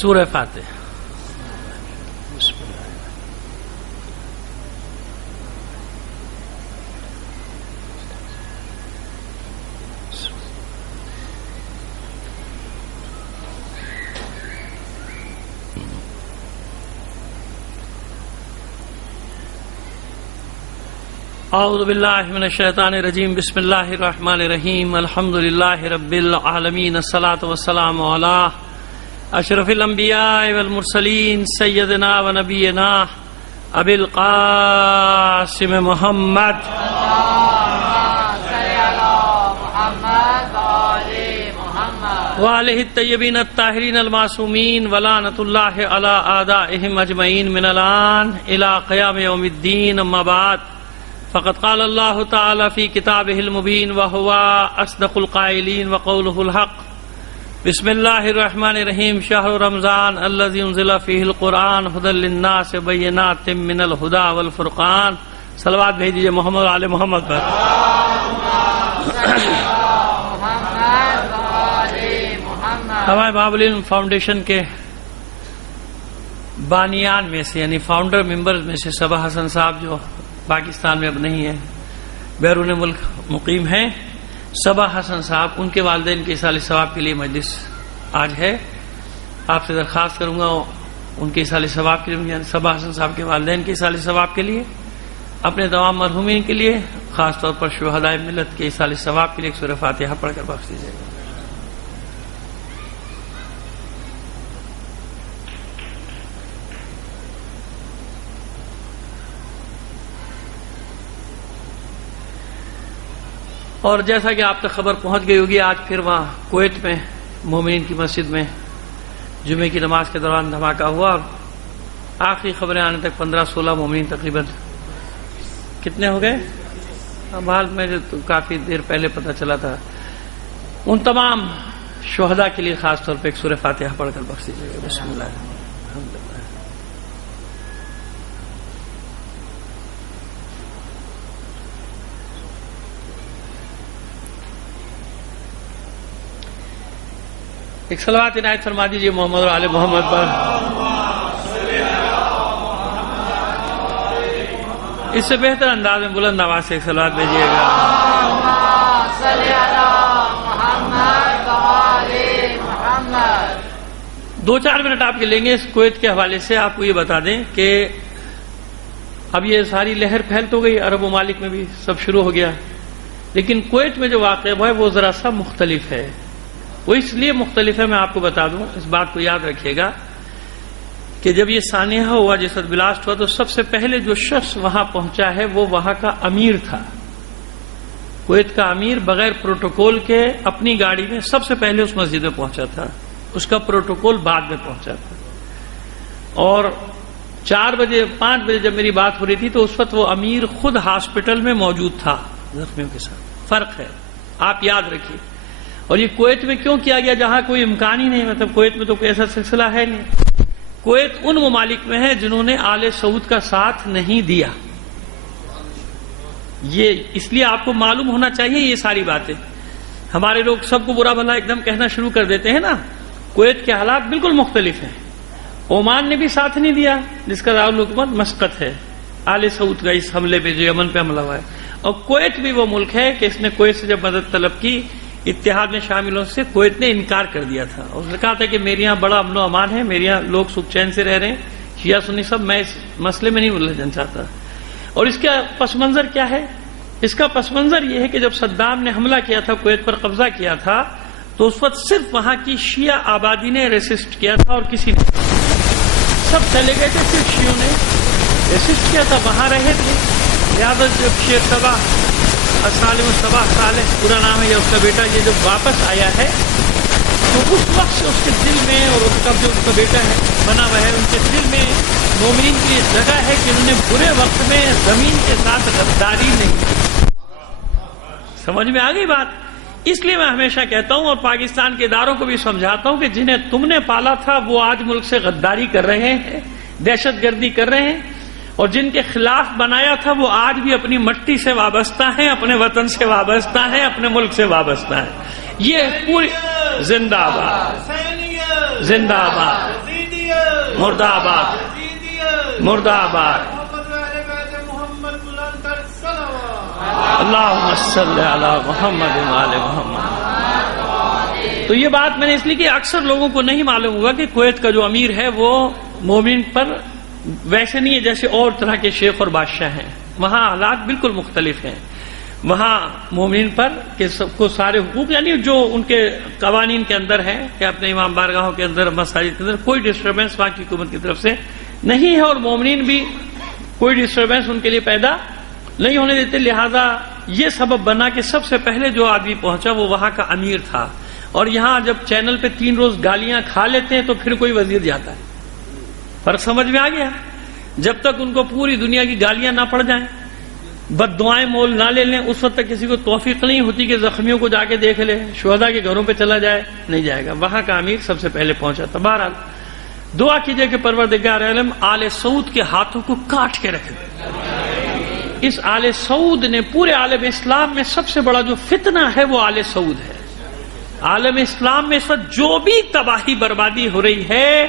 سورہ فاتحہ۔ اعوذ باللہ من الشیطان الرجیم، بسم اللہ الرحمن الرحیم، الحمد للہ رب العالمین، الصلاۃ والسلام علی اشرف الانبیاء والمرسلین، سیدنا و نبینا ابی القاسم محمد وآلہ الطیبین الطاہرین المعصومین، ولعنۃ اللہ علی اعدائہم اجمعین من الآن الی قیام یوم الدین، اما بعد فقد قال اللہ تعالی فی کتابہ المبین وہو اصدق القائلین وقولہ الحق۔ بسم اللہ الرحمن الرحیم، شہر رمضان الذی انزل فیہ القرآن ھدی للناس بینات من الھدی والفرقان۔ صلوات بھیج دیجیے محمد علی محمد پر۔ ہمارے باب العلم فاؤنڈیشن کے بانیان میں سے، یعنی فاؤنڈر ممبر میں سے صبا حسن صاحب، جو پاکستان میں اب نہیں ہے، بیرون ملک مقیم ہیں، صبا حسن صاحب، ان کے والدین کے ایصال ثواب کے لیے مجلس آج ہے۔ آپ سے درخواست کروں گا ان کے ایصال ثواب کے لیے، یعنی صبا حسن صاحب کے والدین کے ایصال ثواب کے لیے، اپنے تمام مرحومین کے لیے، خاص طور پر شہدائے ملت کے ایصال ثواب کے لیے ایک سورہ فاتحہ پڑھ کر بخش دیجیے گا۔ اور جیسا کہ آپ تک خبر پہنچ گئی ہوگی، آج پھر وہاں کویت میں مومنین کی مسجد میں جمعے کی نماز کے دوران دھماکہ ہوا، اور آخری خبریں آنے تک 15-16 مومنین تقریباً کتنے ہو گئے، حال میں تو کافی دیر پہلے پتہ چلا تھا۔ ان تمام شہداء کے لیے خاص طور پہ ایک سورہ فاتحہ پڑھ کر بخش دیجیے گا۔ بسم اللہ الحمد للہ۔ ایک صلوات عنایت فرما دیجیے محمد اور آل محمد پر۔ اس سے بہتر انداز میں بلند آواز سے ایک صلوات بھیجیے گا۔ 2-4 منٹ آپ کے لیں گے اس کویت کے حوالے سے۔ آپ کو یہ بتا دیں کہ اب یہ ساری لہر پھیل تو گئی، عرب ممالک میں بھی سب شروع ہو گیا، لیکن کویت میں جو واقع ہوا ہے وہ ذرا سا مختلف ہے۔ وہ اس لیے مختلف ہے، میں آپ کو بتا دوں، اس بات کو یاد رکھیے گا کہ جب یہ سانحہ ہوا، جس وقت بلاسٹ ہوا، تو سب سے پہلے جو شخص وہاں پہنچا ہے وہ وہاں کا امیر تھا۔ کویت کا امیر بغیر پروٹوکول کے اپنی گاڑی میں سب سے پہلے اس مسجد میں پہنچا تھا، اس کا پروٹوکول بعد میں پہنچا تھا۔ اور 4 بجے 5 بجے جب میری بات ہو رہی تھی تو اس وقت وہ امیر خود ہاسپٹل میں موجود تھا زخمیوں کے ساتھ۔ فرق ہے، آپ یاد رکھیے۔ اور یہ کویت میں کیوں کیا گیا جہاں کوئی امکان ہی نہیں، مطلب کویت میں تو کوئی ایسا سلسلہ ہے نہیں۔ کویت ان ممالک میں ہے جنہوں نے آل سعود کا ساتھ نہیں دیا۔ یہ اس لیے آپ کو معلوم ہونا چاہیے یہ ساری باتیں۔ ہمارے لوگ سب کو برا بھلا ایک دم کہنا شروع کر دیتے ہیں نا۔ کویت کے حالات بالکل مختلف ہیں۔ عمان نے بھی ساتھ نہیں دیا، جس کا دارالحکومت مسقط ہے، آل سعود کا اس حملے پہ جو یمن پہ حملہ ہوا ہے۔ اور کویت بھی وہ ملک ہے کہ اس نے کویت سے جب مدد طلب کی اتحاد میں شامل ہونے سے، کویت نے انکار کر دیا تھا۔ اس نے کہا تھا کہ میرے یہاں بڑا امن و امان ہے، میرے یہاں لوگ سکھ چین سے رہ رہے ہیں، شیعہ سنی سب، میں اس مسئلے میں نہیں الجھن چاہتا۔ اور اس کا پس منظر کیا ہے؟ اس کا پس منظر یہ ہے کہ جب صدام نے حملہ کیا تھا، کویت پر قبضہ کیا تھا، تو اس وقت صرف وہاں کی شیعہ آبادی نے ریسسٹ کیا تھا اور کسی نے، سب چلے گئے تھے، صرف شیعوں نے ریسسٹ کیا تھا، وہاں رہے تھے۔ لہٰذا جب شیخ صباح سالم صباح صالح پورا نام ہے، یا اس کا بیٹا، یہ جب واپس آیا ہے تو اس وقت سے اس کے دل میں، اور اس کا جو اس کا بیٹا ہے بنا ہوا ہے، ان کے دل میں مومنین کی یہ جگہ ہے کہ انہوں نے برے وقت میں زمین کے ساتھ غداری نہیں کی۔ سمجھ میں آ گئی بات؟ اس لیے میں ہمیشہ کہتا ہوں اور پاکستان کے اداروں کو بھی سمجھاتا ہوں کہ جنہیں تم نے پالا تھا وہ آج ملک سے غداری کر رہے ہیں، دہشت گردی کر رہے ہیں، اور جن کے خلاف بنایا تھا وہ آج بھی اپنی مٹی سے وابستہ ہیں، اپنے وطن سے وابستہ ہیں، اپنے ملک سے وابستہ ہیں۔ یہ پوری زندہ باد، زندہ باد۔ مرد آباد مرد آباد اللہم صلی علی محمد وآل محمد. تو یہ بات میں نے اس لیے کہ اکثر لوگوں کو نہیں معلوم ہوا کہ کویت کا جو امیر ہے وہ مومن پر ویسے نہیں ہے جیسے اور طرح کے شیخ اور بادشاہ ہیں. وہاں حالات بالکل مختلف ہیں. وہاں مومن پر کہ سب کو سارے حقوق یعنی جو ان کے قوانین کے اندر ہیں کہ اپنے امام بارگاہوں کے اندر مساجد کے اندر کوئی ڈسٹربنس وہاں کی حکومت کی طرف سے نہیں ہے اور مومنین بھی کوئی ڈسٹربنس ان کے لیے پیدا نہیں ہونے دیتے. لہذا یہ سبب بنا کہ سب سے پہلے جو آدمی پہنچا وہ وہاں کا امیر تھا. اور یہاں جب چینل پہ 3 روز گالیاں کھا لیتے ہیں تو پھر کوئی وزیر جاتا ہے. فرق سمجھ میں آ گیا؟ جب تک ان کو پوری دنیا کی گالیاں نہ پڑ جائیں بد دعائیں مول نہ لے لیں اس وقت تک کسی کو توفیق نہیں ہوتی کہ زخمیوں کو جا کے دیکھ لے شہداء کے گھروں پہ چلا جائے نہیں جائے گا. وہاں کا امیر سب سے پہلے پہنچا تھا. بہرحال دعا کیجئے کہ پروردگار عالم آل سعود کے ہاتھوں کو کاٹ کے رکھ دے. اس آل سعود نے پورے عالم اسلام میں سب سے بڑا جو فتنہ ہے وہ آل سعود ہے. عالم اسلام میں اس وقت جو بھی تباہی بربادی ہو رہی ہے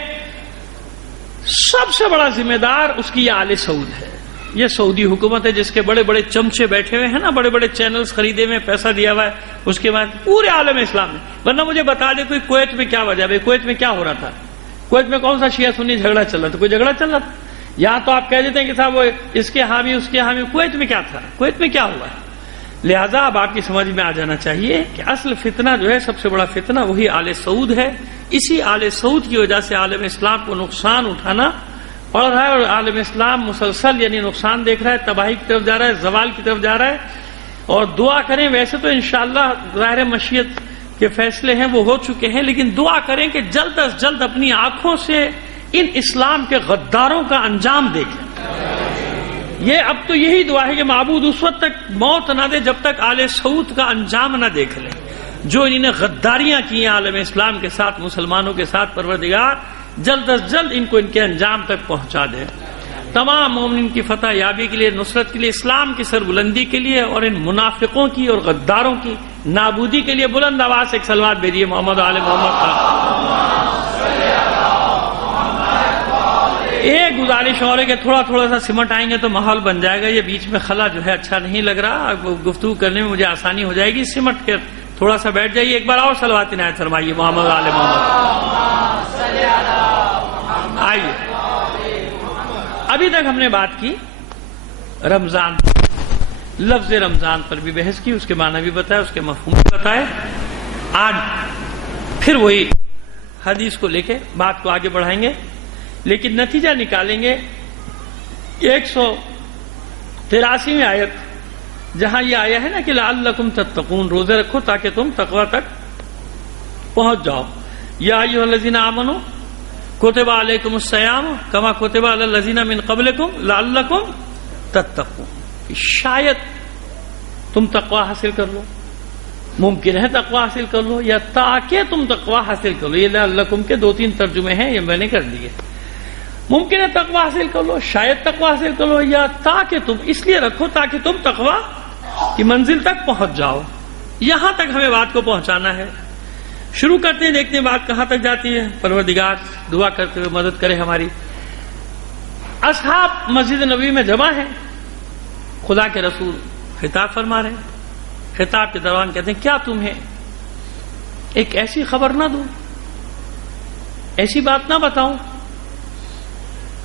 سب سے بڑا ذمہ دار اس کی یہ آل سعود ہے. یہ سعودی حکومت ہے جس کے بڑے بڑے چمچے بیٹھے ہوئے ہیں نا, بڑے بڑے چینلز خریدے ہوئے پیسہ دیا ہوا ہے. اس کے بعد پورے عالم اسلام میں ورنہ مجھے بتا دے کوئی کویت میں کیا وجہ ہے, کویت میں کیا ہو رہا تھا, کویت میں کون سا شیعہ سنی جھگڑا چل رہا تھا, کوئی جھگڑا چل رہا تھا. یہاں تو آپ کہہ دیتے ہیں کہ صاحب وہ اس کے حامی اس کے حامی. کویت میں کیا تھا, کویت میں کیا ہوا ہے. لہذا اب آپ کی سمجھ میں آ جانا چاہیے کہ اصل فتنہ جو ہے سب سے بڑا فتنہ وہی آل سعود ہے. اسی آل سعود کی وجہ سے عالم اسلام کو نقصان اٹھانا پڑ رہا ہے اور عالم اسلام مسلسل یعنی نقصان دیکھ رہا ہے, تباہی کی طرف جا رہا ہے, زوال کی طرف جا رہا ہے. اور دعا کریں, ویسے تو انشاءاللہ ظاہر مشیت کے فیصلے ہیں وہ ہو چکے ہیں, لیکن دعا کریں کہ جلد از جلد اپنی آنکھوں سے ان اسلام کے غداروں کا انجام دیکھیں. یہ اب تو یہی دعا ہے کہ معبود اس وقت تک موت نہ دے جب تک آل سعود کا انجام نہ دیکھ لیں جو انہوں نے غداریاں کی ہیں عالم اسلام کے ساتھ, مسلمانوں کے ساتھ. پروردگار جلد از جلد ان کو ان کے انجام تک پہنچا دے. تمام مومنین کی فتح یابی کے لیے, نصرت کے لیے, اسلام کی سربلندی کے لیے اور ان منافقوں کی اور غداروں کی نابودی کے لیے بلند آواز سے ایک صلوات بھیجیے محمد آل محمد کا. ایک گزارش اور ہے کہ تھوڑا سا سمٹ آئیں گے تو ماحول بن جائے گا. یہ بیچ میں خلا جو ہے اچھا نہیں لگ رہا, گفتگو کرنے میں مجھے آسانی ہو جائے گی. سمٹ کے تھوڑا سا بیٹھ جائیے. ایک بار اور صلوات عنایت فرمائیے محمد آل محمد. آئیے, ابھی تک ہم نے بات کی رمضان, لفظ رمضان پر بھی بحث کی, اس کے معنی بھی بتایا, اس کے مفہوم بھی بتائے. آج پھر وہی حدیث کو لے کے بات کو آگے بڑھائیں گے, لیکن نتیجہ نکالیں گے 183 آیت جہاں یہ آیا ہے نا کہ لعلکم تتقون, روزے رکھو تاکہ تم تقوی تک پہنچ جاؤ. یا ایھا الذین آمنوا کتب علیکم الصیام کما کتب علی الذین من قبلکم لعلکم تتقون. شاید تم تقوی حاصل کر لو, ممکن ہے تقوی حاصل کر لو, یا تاکہ تم تقوی حاصل کر لو. یہ لعلکم کے 2-3 ترجمے ہیں, یہ میں نے کر دیے. ممکن ہے تقوی حاصل کر لو, شاید تقوی حاصل کر لو, یا تاکہ تم, اس لیے رکھو تاکہ تم تقوی کی منزل تک پہنچ جاؤ. یہاں تک ہمیں بات کو پہنچانا ہے. شروع کرتے ہیں, دیکھتے ہیں بات کہاں تک جاتی ہے. پروردگار دعا کرتے ہوئے مدد کرے ہماری. اصحاب مسجد نبوی میں جمع ہیں, خدا کے رسول خطاب فرما رہے ہیں. خطاب کے دوران کہتے ہیں کیا تمہیں ایک ایسی خبر نہ دوں, ایسی بات نہ بتاؤں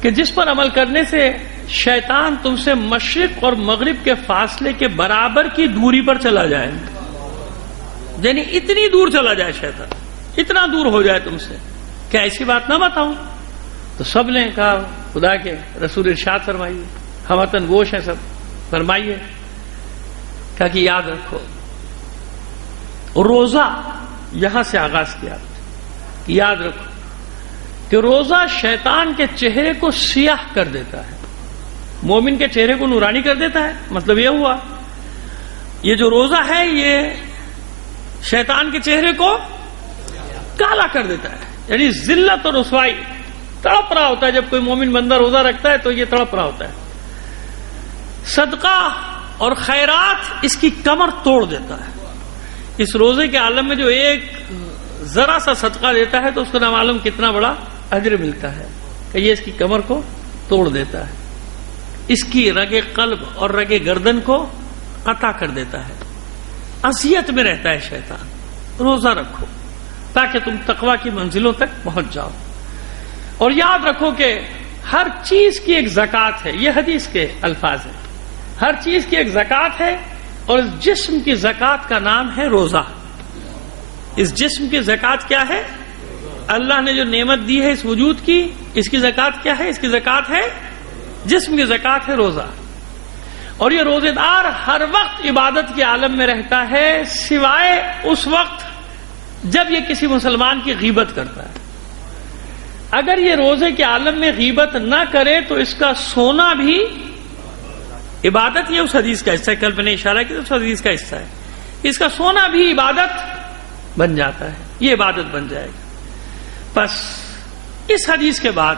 کہ جس پر عمل کرنے سے شیطان تم سے مشرق اور مغرب کے فاصلے کے برابر کی دوری پر چلا جائے. یعنی اتنی دور چلا جائے شیطان, اتنا دور ہو جائے تم سے. کیا ایسی بات نہ بتاؤں؟ تو سب نے کہا خدا کے رسول ارشاد فرمائیے, ہم وطن گوش ہیں سب, فرمائیے. کہا کہ یاد رکھو, روزہ یہاں سے آغاز کیا, یاد رکھو کہ روزہ شیطان کے چہرے کو سیاہ کر دیتا ہے, مومن کے چہرے کو نورانی کر دیتا ہے. مطلب یہ ہوا یہ جو روزہ ہے یہ شیطان کے چہرے کو کالا کر دیتا ہے. یعنی ذلت اور رسوائی, تڑپ رہا ہوتا ہے. جب کوئی مومن بندہ روزہ رکھتا ہے تو یہ تڑپ رہا ہوتا ہے. صدقہ اور خیرات اس کی کمر توڑ دیتا ہے. اس روزے کے عالم میں جو ایک ذرا سا صدقہ دیتا ہے تو اس کو نہ معلوم کتنا بڑا اجر ملتا ہے. کہ یہ اس کی کمر کو توڑ دیتا ہے، اس کی رگ قلب اور رگ گردن کو قطع کر دیتا ہے، اذیت میں رہتا ہے شیطان۔ روزہ رکھو تاکہ تم تقوی کی منزلوں تک پہنچ جاؤ، اور یاد رکھو کہ ہر چیز کی ایک زکوٰۃ ہے، یہ حدیث کے الفاظ ہیں، ہر چیز کی ایک زکوٰۃ ہے، اور اس جسم کی زکوٰۃ کا نام ہے روزہ۔ اس جسم کی زکوٰۃ کیا ہے؟ اللہ نے جو نعمت دی ہے اس وجود کی، اس کی زکوٰۃ کیا ہے؟ اس کی زکوٰۃ ہے جسم کی زکوٰۃ ہے روزہ۔ اور یہ روزے دار ہر وقت عبادت کے عالم میں رہتا ہے، سوائے اس وقت جب یہ کسی مسلمان کی غیبت کرتا ہے۔ اگر یہ روزے کے عالم میں غیبت نہ کرے تو اس کا سونا بھی عبادت، یہ اس حدیث کا حصہ ہے، کل میں نے اشارہ کیا اس حدیث کا حصہ ہے، اس کا سونا بھی عبادت بن جاتا ہے، یہ عبادت بن جائے گا۔ بس اس حدیث کے بعد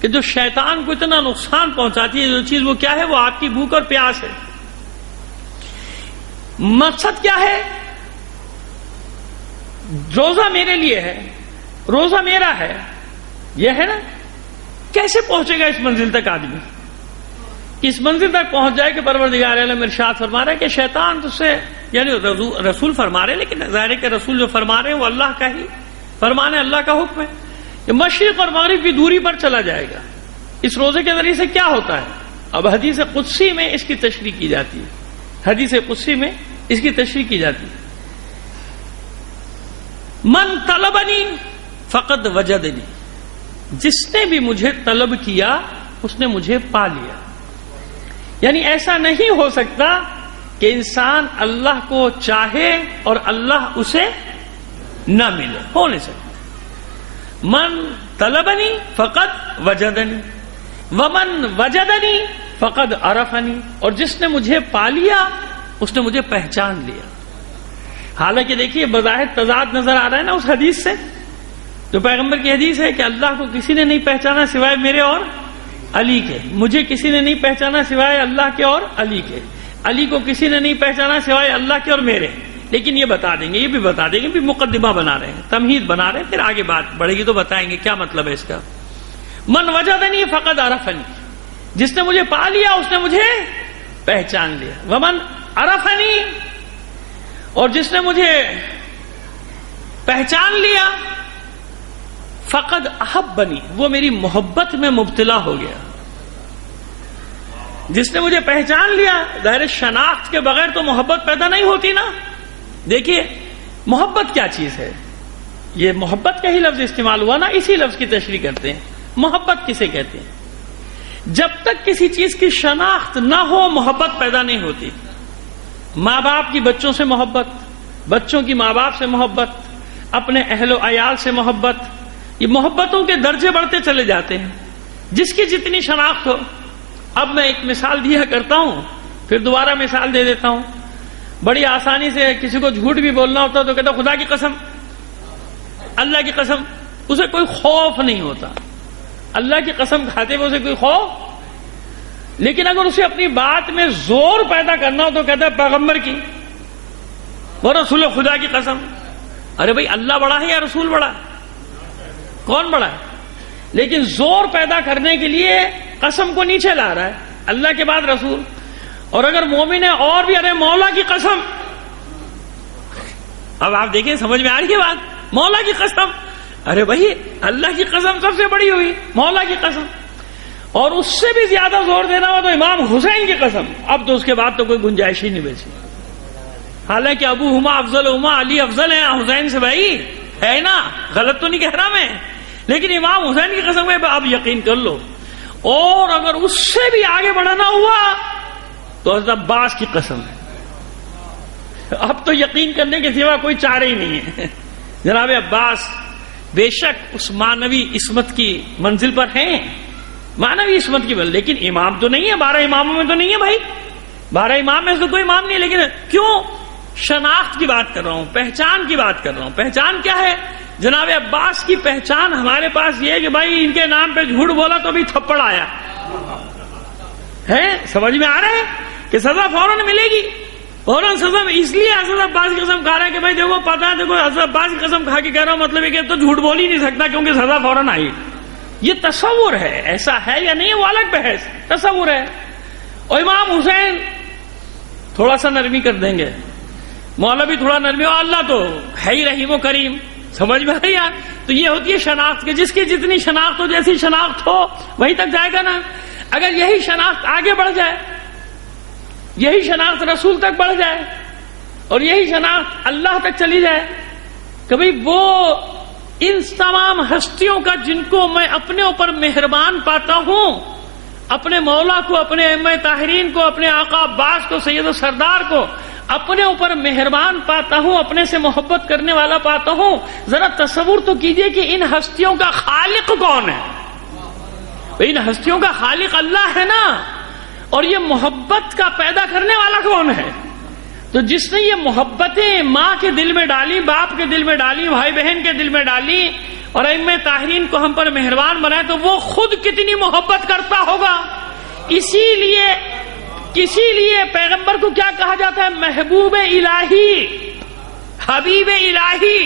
کہ جو شیطان کو اتنا نقصان پہنچاتی ہے جو چیز، وہ کیا ہے؟ وہ آپ کی بھوک اور پیاس ہے۔ مقصد کیا ہے؟ روزہ میرے لیے ہے، روزہ میرا ہے، یہ ہے نا۔ کیسے پہنچے گا اس منزل تک آدمی؟ اس منزل تک پہنچ جائے کہ پروردگار عالم ارشاد فرما رہا ہے کہ شیطان تجھ سے، یعنی رسول فرما رہے، لیکن ظاہر ہے کہ رسول جو فرما رہے ہیں وہ اللہ کا ہی فرمان ہے، اللہ کا حکم ہے کہ مشرق اور مغرب کی دوری پر چلا جائے گا۔ اس روزے کے ذریعے سے کیا ہوتا ہے؟ اب حدیث قدسی میں اس کی تشریح کی جاتی ہے، حدیث قدسی میں اس کی تشریح کی جاتی ہے۔ من طلبنی فقد وجدنی، جس نے بھی مجھے طلب کیا اس نے مجھے پا لیا۔ یعنی ایسا نہیں ہو سکتا کہ انسان اللہ کو چاہے اور اللہ اسے نہ ملے، ہو نہیں سکتا۔ من طلبنی فقد وجدنی ومن وجدنی فقد عرفنی، اور جس نے مجھے پا لیا اس نے مجھے پہچان لیا۔ حالانکہ دیکھیے بظاہر تضاد نظر آ رہا ہے نا اس حدیث سے، جو پیغمبر کی حدیث ہے کہ اللہ کو کسی نے نہیں پہچانا سوائے میرے اور علی کے، مجھے کسی نے نہیں پہچانا سوائے اللہ کے اور علی کے، علی کو کسی نے نہیں پہچانا سوائے اللہ کے اور میرے۔ لیکن یہ بتا دیں گے، یہ بھی بتا دیں گے، بھی مقدمہ بنا رہے ہیں، تمہید بنا رہے ہیں، پھر آگے بات بڑھے گی تو بتائیں گے کیا مطلب ہے اس کا۔ من وجدنی فقد عرفنی، جس نے مجھے پا لیا اس نے مجھے پہچان لیا۔ ومن عرفنی، اور جس نے مجھے پہچان لیا، فقد احبنی، وہ میری محبت میں مبتلا ہو گیا۔ جس نے مجھے پہچان لیا، ظاہر شناخت کے بغیر تو محبت پیدا نہیں ہوتی نا۔ دیکھیے محبت کیا چیز ہے، یہ محبت کا ہی لفظ استعمال ہوا نا، اسی لفظ کی تشریح کرتے ہیں۔ محبت کسے کہتے ہیں؟ جب تک کسی چیز کی شناخت نہ ہو محبت پیدا نہیں ہوتی۔ ماں باپ کی بچوں سے محبت، بچوں کی ماں باپ سے محبت، اپنے اہل و عیال سے محبت، یہ محبتوں کے درجے بڑھتے چلے جاتے ہیں جس کی جتنی شناخت ہو۔ اب میں ایک مثال دیا کرتا ہوں، پھر دوبارہ مثال دے دیتا ہوں۔ بڑی آسانی سے کسی کو جھوٹ بھی بولنا ہوتا تو کہتا خدا کی قسم، اللہ کی قسم، اسے کوئی خوف نہیں ہوتا۔ اللہ کی قسم کھاتے ہوئے اسے کوئی خوف، لیکن اگر اسے اپنی بات میں زور پیدا کرنا ہو تو کہتا ہے پیغمبر کی وہ رسول خدا کی قسم۔ ارے بھائی اللہ بڑا ہے یا رسول بڑا ہے؟ کون بڑا ہے؟ لیکن زور پیدا کرنے کے لیے قسم کو نیچے لا رہا ہے، اللہ کے بعد رسول۔ اور اگر مومن ہے اور بھی ارے مولا کی قسم، اب آپ دیکھیں سمجھ میں آ رہی ہے بات، مولا کی قسم، ارے بھائی اللہ کی قسم سب سے بڑی ہوئی، مولا کی قسم۔ اور اس سے بھی زیادہ زور دینا ہو تو امام حسین کی قسم، اب تو اس کے بعد تو کوئی گنجائش ہی نہیں بچی۔ حالانکہ ابو ہما افضل ہما، علی افضل ہے حسین سے، بھائی ہے نا، غلط تو نہیں کہہ رہا میں، لیکن امام حسین کی قسم ہے اب یقین کر لو۔ اور اگر اس سے بھی آگے بڑھانا ہوا تو حضرت عباس کی قسم ہے، اب تو یقین کرنے کے سوا کوئی چارہ ہی نہیں ہے۔ جناب عباس بے شک اس معنوی عصمت کی منزل پر ہیں، معنوی عصمت کی بل، لیکن امام تو نہیں ہے، 12 اماموں میں تو نہیں ہے بھائی، 12 امام میں سے کوئی امام نہیں ہے۔ لیکن کیوں؟ شناخت کی بات کر رہا ہوں، پہچان کی بات کر رہا ہوں۔ پہچان کیا ہے؟ جناب عباس کی پہچان ہمارے پاس یہ ہے کہ بھائی ان کے نام پہ جھوٹ بولا تو بھی تھپڑ آیا ہے، سمجھ میں آ رہا ہے کہ سزا فوراً ملے گی، فوراً سزا۔ اس لیے حضرت عباس کی قسم کھا رہا ہے کہ بھائی دیکھو پتا ہے، دیکھو حضرت عباس کی قسم کھا کے کہہ رہا ہوں، مطلب یہ کہ تو جھوٹ بول ہی نہیں سکتا کیونکہ سزا فوراً آئی۔ یہ تصور ہے، ایسا ہے یا نہیں وہ الگ بحث، تصور ہے. اور امام حسین تھوڑا سا نرمی کر دیں گے، مولوی تھوڑا نرمی، اور اللہ تو ہے ہی رحیم و کریم. سمجھ میں آئی یار؟ تو یہ ہوتی ہے شناخت، کہ جس کی جتنی شناخت ہو، جیسی شناخت ہو وہیں تک جائے گا نا. اگر یہی شناخت آگے بڑھ جائے، یہی شناخت رسول تک بڑھ جائے، اور یہی شناخت اللہ تک چلی جائے، کبھی وہ ان تمام ہستیوں کا جن کو میں اپنے اوپر مہربان پاتا ہوں، اپنے مولا کو، اپنے ائمہ طاہرین کو، اپنے آقا عباس کو، سید و سردار کو اپنے اوپر مہربان پاتا ہوں، اپنے سے محبت کرنے والا پاتا ہوں. ذرا تصور تو کیجئے کہ ان ہستیوں کا خالق کون ہے. ان ہستیوں کا خالق اللہ ہے نا، اور یہ محبت کا پیدا کرنے والا کون ہے؟ تو جس نے یہ محبتیں ماں کے دل میں ڈالی، باپ کے دل میں ڈالی، بھائی بہن کے دل میں ڈالی، اور ائمہ طاہرین کو ہم پر مہربان بنائے، تو وہ خود کتنی محبت کرتا ہوگا. اسی لیے پیغمبر کو کیا کہا جاتا ہے؟ محبوب الہی، حبیب الہی.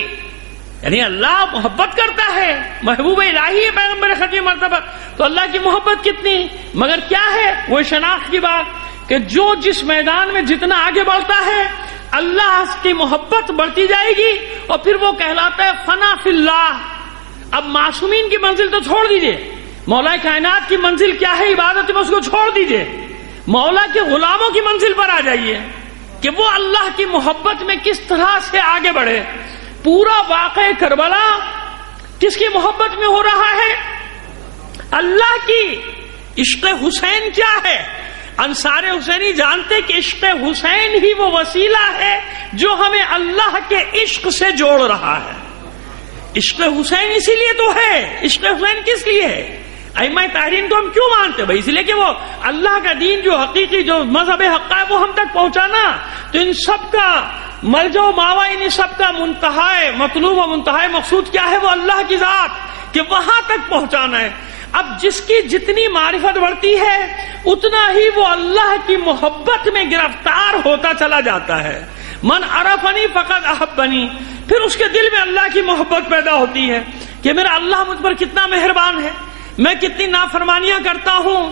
یعنی اللہ محبت کرتا ہے، محبوب الہی ہے پیغمبر ختم مرتبہ. تو اللہ کی محبت کتنی، مگر کیا ہے وہ شناخت کی بات، کہ جو جس میدان میں جتنا آگے بڑھتا ہے اللہ کی محبت بڑھتی جائے گی، اور پھر وہ کہلاتا ہے فنا فی اللہ. اب معصومین کی منزل تو چھوڑ دیجئے، مولا کائنات کی منزل کیا ہے عبادت میں، اس کو چھوڑ دیجئے، مولا کے غلاموں کی منزل پر آ جائیے کہ وہ اللہ کی محبت میں کس طرح سے آگے بڑھے. پورا واقعہ کربلا کس کی محبت میں ہو رہا ہے؟ اللہ کی. عشق حسین کیا ہے؟ انصار حسینی جانتے کہ عشق حسین ہی وہ وسیلہ ہے جو ہمیں اللہ کے عشق سے جوڑ رہا ہے. عشق حسین اسی لیے تو ہے. عشق حسین کس لیے ہے؟ ائمہ طاہرین کو ہم کیوں مانتے بھائی؟ اس لیے کہ وہ اللہ کا دین جو حقیقی جو مذہب حق ہے وہ ہم تک پہنچانا. تو ان سب کا ملجا و ماوا، ان سب کا منتہا مطلوب و منتہا مقصود کیا ہے؟ وہ اللہ کی ذات، کہ وہاں تک پہنچانا ہے. اب جس کی جتنی معرفت بڑھتی ہے اتنا ہی وہ اللہ کی محبت میں گرفتار ہوتا چلا جاتا ہے. من عرفنی فقط احبنی. پھر اس کے دل میں اللہ کی محبت پیدا ہوتی ہے کہ میرا اللہ مجھ پر کتنا مہربان ہے، میں کتنی نافرمانیاں کرتا ہوں،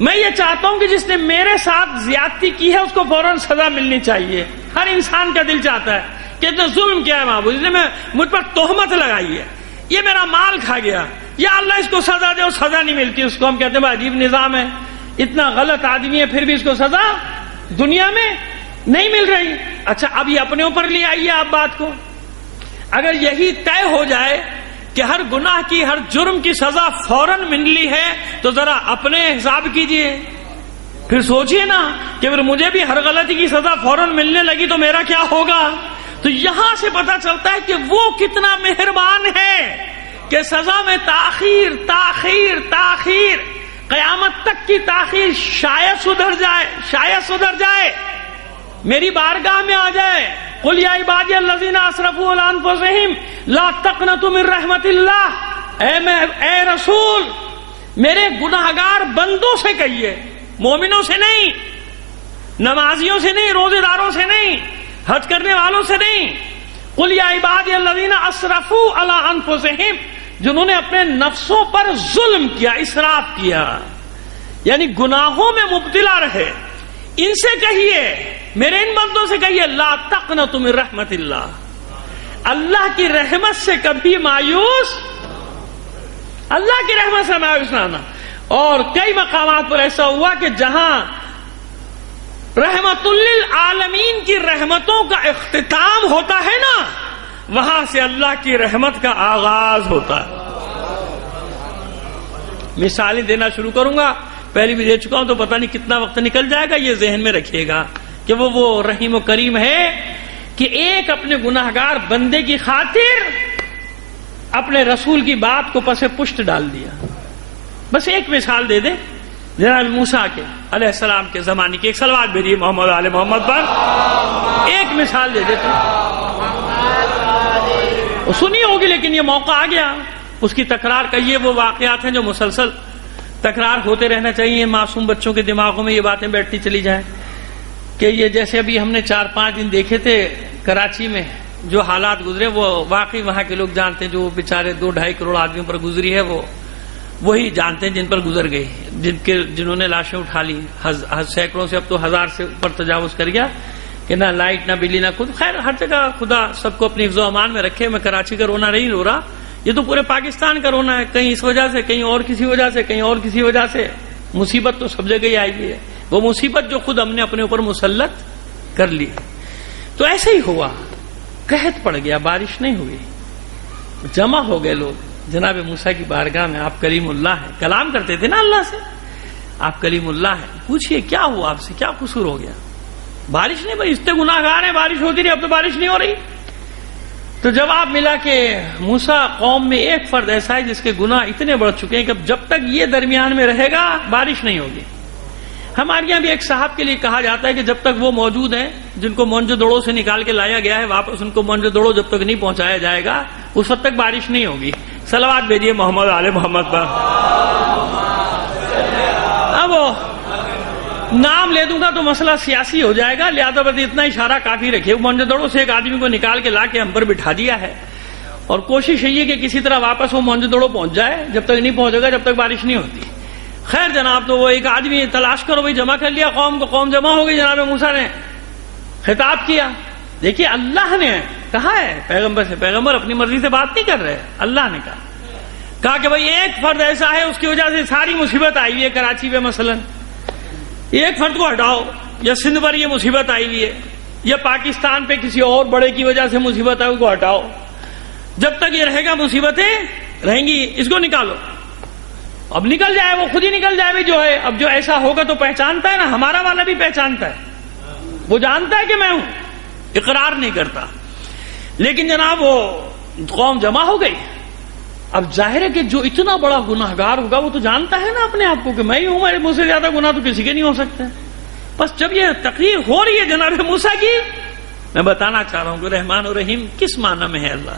میں یہ چاہتا ہوں کہ جس نے میرے ساتھ زیادتی کی ہے اس کو فوراً سزا ملنی چاہیے. ہر انسان کا دل چاہتا ہے کہ اتنا ظلم کیا ہے معبود، اس نے مجھ پر تہمت لگائی ہے، یہ میرا مال کھا گیا، یا اللہ اس کو سزا دے، اور سزا نہیں ملتی. اس کو ہم کہتے ہیں بھائی عجیب نظام ہے، اتنا غلط آدمی ہے پھر بھی اس کو سزا دنیا میں نہیں مل رہی. اچھا اب یہ اپنے اوپر لے آئیے آپ بات کو. اگر یہی طے ہو جائے کہ ہر گناہ کی، ہر جرم کی سزا فوراً ملنی ہے، تو ذرا اپنے حساب کیجئے، پھر سوچئے نا کہ اگر مجھے بھی ہر غلطی کی سزا فوراً ملنے لگی تو میرا کیا ہوگا. تو یہاں سے پتہ چلتا ہے کہ وہ کتنا مہربان ہے کہ سزا میں تاخیر تاخیر تاخیر، قیامت تک کی تاخیر شاید سدھر جائے، میری بارگاہ میں آ جائے. قل یا عبادی الذین اسرفوا علی انفسہم لا تقنطوا من رحمت اللہ. اے رسول میرے گناہگار بندوں سے کہیے، مومنوں سے نہیں، نمازیوں سے نہیں، روزے داروں سے نہیں، حج کرنے والوں سے نہیں. قل یا عبادی الذین اسرفوا علی انفسہم، جنہوں نے اپنے نفسوں پر ظلم کیا، اسراف کیا، یعنی گناہوں میں مبتلا رہے، ان سے کہیے، میرے ان بندوں سے کہیے لا تقنطوا من رحمت اللہ، اللہ کی رحمت سے کبھی مایوس، اللہ کی رحمت سے مایوس نہ آنا. اور کئی مقامات پر ایسا ہوا کہ جہاں رحمت للعالمین کی رحمتوں کا اختتام ہوتا ہے نا، وہاں سے اللہ کی رحمت کا آغاز ہوتا ہے. مثالیں دینا شروع کروں گا، پہلی بھی دے چکا ہوں تو پتہ نہیں کتنا وقت نکل جائے گا. یہ ذہن میں رکھیے گا کہ وہ رحیم و کریم ہے کہ ایک اپنے گناہگار بندے کی خاطر اپنے رسول کی بات کو پس پشت ڈال دیا. بس ایک مثال دے دیں، جناب موسیٰ کے علیہ السلام کے زمانے کی، ایک صلوات بھیجیے محمد علی محمد پر، ایک مثال دے دیتے. سنی ہوگی لیکن یہ موقع آ گیا اس کی تکرار کا. یہ وہ واقعات ہیں جو مسلسل تکرار ہوتے رہنا چاہیے. معصوم بچوں کے دماغوں میں یہ باتیں بیٹھتی چلی جائیں کہ یہ جیسے ابھی ہم نے 4-5 دن دیکھے تھے کراچی میں جو حالات گزرے، وہ واقعی وہاں کے لوگ جانتے ہیں. جو بیچارے 2-2.5 کروڑ آدمیوں پر گزری ہے، وہی جانتے ہیں جن پر گزر گئے، جنہوں نے لاشیں اٹھا لی، سینکڑوں سے اب تو 1000 سے اوپر تجاوز کر گیا کہ نہ لائٹ نہ بجلی نہ خود. خیر ہر جگہ خدا سب کو اپنی حفظ و امان میں رکھے. میں کراچی کا رونا نہیں رو رہا، یہ تو پورے پاکستان کا رونا ہے، کہیں اس وجہ سے، کہیں اور کسی وجہ سے، کہیں اور کسی وجہ سے. مصیبت تو سب جگہ ہی آئی ہے، وہ مصیبت جو خود ہم نے اپنے اوپر مسلط کر لی. تو ایسے ہی ہوا، قحط پڑ گیا، بارش نہیں ہوئی. جمع ہو گئے لوگ جناب موسیٰ کی بارگاہ میں. آپ کلیم اللہ ہیں، کلام کرتے تھے نا اللہ سے، آپ کلیم اللہ ہیں، پوچھئے کیا ہوا آپ سے، کیا قصور ہو گیا؟ بارش نہیں بھائی، اتنے گناہ گار ہیں، بارش ہوتی رہی، اب تو بارش نہیں ہو رہی. تو جواب ملا کہ موسیٰ قوم میں ایک فرد ایسا ہے جس کے گناہ اتنے بڑھ چکے ہیں کہ جب تک یہ درمیان میں رہے گا بارش نہیں ہوگی. ہمارے یہاں بھی ایک صاحب کے لیے کہا جاتا ہے کہ جب تک وہ موجود ہیں جن کو مونجو دڑو سے نکال کے لایا گیا ہے، واپس ان کو مونجو دڑو جب تک نہیں پہنچایا جائے گا اس وقت تک بارش نہیں ہوگی. صلوات بھیجیے محمد آل محمد پر. اب نام لے دوں گا تو مسئلہ سیاسی ہو جائے گا، لہذا بس اتنا اشارہ کافی رکھے. مونجو دڑو سے ایک آدمی کو نکال کے لا کے ہم پر بٹھا دیا ہے، اور کوشش یہی ہے کہ کسی طرح واپس وہ مونجو دڑو پہنچ جائے. جب تک نہیں پہنچے گا جب تک بارش نہیں ہوتی. خیر جناب، تو وہ ایک آدمی تلاش کرو بھائی، جمع کر لیا قوم کو، قوم جمع ہو گئی. جناب موسیٰ نے خطاب کیا. دیکھیے اللہ نے کہا ہے پیغمبر سے، پیغمبر اپنی مرضی سے بات نہیں کر رہے، اللہ نے کہا کہ بھائی ایک فرد ایسا ہے اس کی وجہ سے ساری مصیبت آئی ہوئی ہے. کراچی پہ مثلا ایک فرد کو ہٹاؤ، یا سندھ پر یہ مصیبت آئی ہوئی ہے، یا پاکستان پہ کسی اور بڑے کی وجہ سے مصیبت آئی، اس کو ہٹاؤ. جب تک یہ رہے گا مصیبتیں رہیں گی، اس کو نکالو. اب نکل جائے، وہ خود ہی نکل جائے بھی جو ہے. اب جو ایسا ہوگا تو پہچانتا ہے نا، ہمارا والا بھی پہچانتا ہے، وہ جانتا ہے کہ میں ہوں، اقرار نہیں کرتا. لیکن جناب وہ قوم جمع ہو گئی. اب ظاہر ہے کہ جو اتنا بڑا گناہ گار ہوگا وہ تو جانتا ہے نا اپنے آپ کو کہ میں ہی ہوں، مجھ سے زیادہ گناہ تو کسی کے نہیں ہو سکتے. بس جب یہ تقریر ہو رہی ہے جناب موسیٰ کی، میں بتانا چاہ رہا ہوں کہ رحمان و رحیم کس معنی میں ہے اللہ.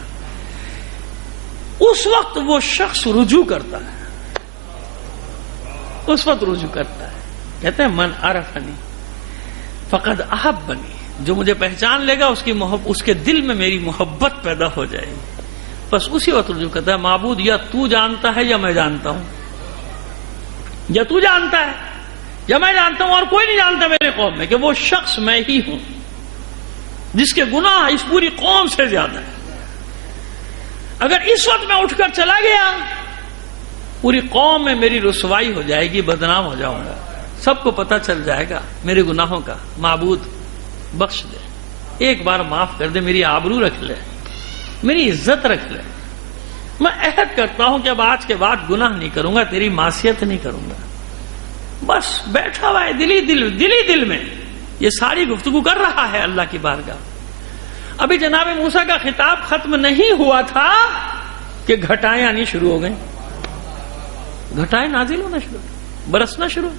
اس وقت وہ شخص رجوع کرتا ہے، اس وقت رجوع کرتا ہے. کہتے ہیں من عرفنی فقد احبنی، جو مجھے پہچان لے گا اس کے دل میں میری محبت پیدا ہو جائے گی. بس اسی وقت رجوع کرتا ہے. معبود یا تو جانتا ہے یا میں جانتا ہوں، یا تو جانتا ہے یا میں جانتا ہوں، اور کوئی نہیں جانتا میرے قوم میں کہ وہ شخص میں ہی ہوں جس کے گناہ اس پوری قوم سے زیادہ ہے. اگر اس وقت میں اٹھ کر چلا گیا پوری قوم میں میری رسوائی ہو جائے گی، بدنام ہو جاؤں گا، سب کو پتہ چل جائے گا میرے گناہوں کا. معبود بخش دے، ایک بار معاف کر دے، میری آبرو رکھ لے، میری عزت رکھ لے. میں عہد کرتا ہوں کہ اب آج کے بعد گناہ نہیں کروں گا، تیری معصیت نہیں کروں گا. بس بیٹھا ہوا ہے دلی دل میں یہ ساری گفتگو کر رہا ہے اللہ کی بارگاہ. ابھی جناب موسیٰ کا خطاب ختم نہیں ہوا تھا کہ گھٹائیں آنی شروع ہو گئیں. گھٹائیں نازل ہونا شروع، برسنا شروع،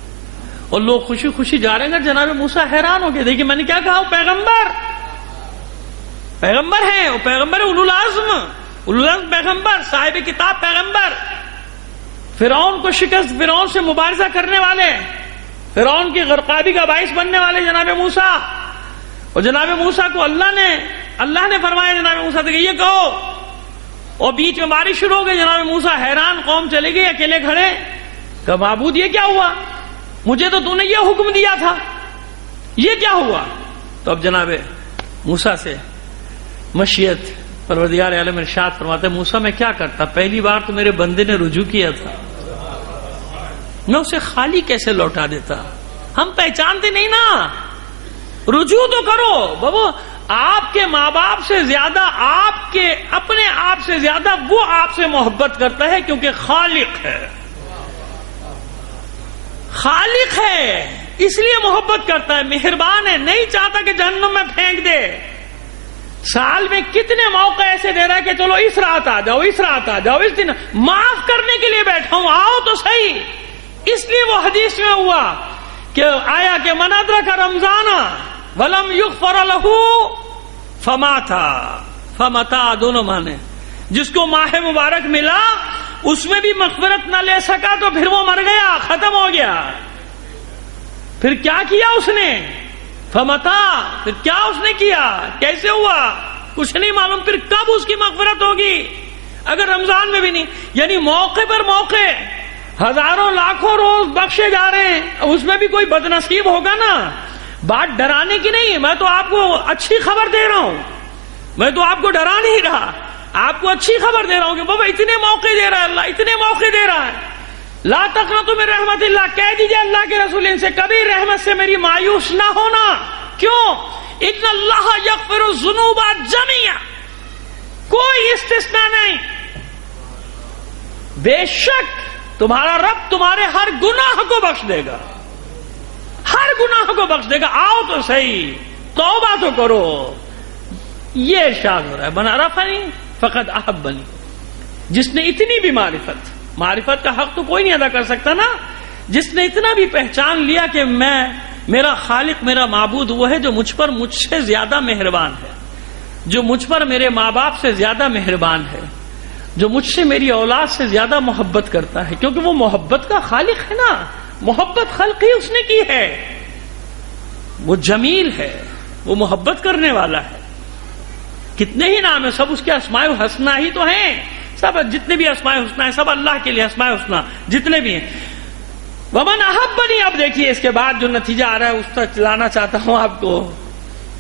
اور لوگ خوشی خوشی جا رہے ہیں. جناب موسیٰ حیران ہو گئے. دیکھیے میں نے کیا کہا، وہ پیغمبر ہیں، وہ پیغمبر اولو العزم پیغمبر، صاحب کتاب پیغمبر، فرعون کو شکست، فرعون سے مبارزہ کرنے والے، فرعون کی غرقابی کا باعث بننے والے جناب موسیٰ. اور جناب موسیٰ کو اللہ نے فرمایا جناب موسیٰ سے کہ یہ کہو، اور بیچ میں بارش شروع ہو گئی. جناب موسیٰ حیران، قوم چلے گئی، اکیلے کھڑے. کہ معبود یہ کیا ہوا، مجھے تو نے یہ حکم دیا تھا، یہ کیا ہوا؟ تو اب جناب موسیٰ سے مشیت پروردگار عالم ارشاد فرماتے ہیں، موسیٰ میں کیا کرتا، پہلی بار تو میرے بندے نے رجوع کیا تھا، میں اسے خالی کیسے لوٹا دیتا؟ ہم پہچانتے نہیں نا، رجوع تو کرو. بابو آپ کے ماں باپ سے زیادہ، آپ کے اپنے آپ سے زیادہ وہ آپ سے محبت کرتا ہے، کیونکہ خالق ہے، خالق ہے اس لیے محبت کرتا ہے، مہربان ہے، نہیں چاہتا کہ جہنم میں پھینک دے. سال میں کتنے موقع ایسے دے رہا ہے کہ چلو اس رات آ جاؤ، اس رات آ جاؤ، اس دن معاف کرنے کے لیے بیٹھا ہوں، آؤ تو صحیح. اس لیے وہ حدیث میں ہوا کہ آیا کہ من ادرک رمضان ولم یغفر له فمتا دونوں مانے، جس کو ماہ مبارک ملا اس میں بھی مغفرت نہ لے سکا تو پھر وہ مر گیا، ختم ہو گیا. پھر کیا کیا اس نے؟ فمتا، پھر کیا اس نے کیا، کیسے ہوا، کچھ نہیں معلوم. پھر کب اس کی مغفرت ہوگی اگر رمضان میں بھی نہیں؟ یعنی موقع پر موقع ہزاروں لاکھوں روز بخشے جا رہے ہیں، اس میں بھی کوئی بدنصیب ہوگا نا. بات ڈرانے کی نہیں، میں تو آپ کو اچھی خبر دے رہا ہوں، میں تو آپ کو ڈرا نہیں رہا، آپ کو اچھی خبر دے رہا ہوں کہ بابا اتنے موقع دے رہا ہے اللہ، اتنے موقع دے رہا ہے. لا تقنطوا من رحمت اللہ، کہہ دیجئے اللہ کے رسول ان سے کبھی رحمت سے میری مایوس نہ ہونا. کیوں؟ ان اللہ یغفر الذنوب جميعا، کوئی استثناء نہیں. بے شک تمہارا رب تمہارے ہر گناہ کو بخش دے گا، ہر گناہ کو بخش دے گا. آؤ تو صحیح، توبہ تو کرو. یہ ارشاد ہو رہا ہے من عرفنی فقد احبنی. جس نے اتنی بھی معرفت کا حق تو کوئی نہیں ادا کر سکتا نا. جس نے اتنا بھی پہچان لیا کہ میرا خالق میرا معبود وہ ہے جو مجھ سے زیادہ مہربان ہے، جو مجھ پر میرے ماں باپ سے زیادہ مہربان ہے، جو مجھ سے میری اولاد سے زیادہ محبت کرتا ہے، کیونکہ وہ محبت کا خالق ہے نا. محبت خلق ہی اس نے کی ہے، وہ جمیل ہے، وہ محبت کرنے والا ہے. کتنے ہی نام ہیں، سب اس کے اسماء الحسنہ ہی تو ہیں. سب جتنے بھی اسماء الحسنہ ہیں سب اللہ کے لیے اسماء الحسنہ جتنے بھی ہیں. ومن احبنی، اب دیکھیے اس کے بعد جو نتیجہ آ رہا ہے اس تک لانا چاہتا ہوں آپ کو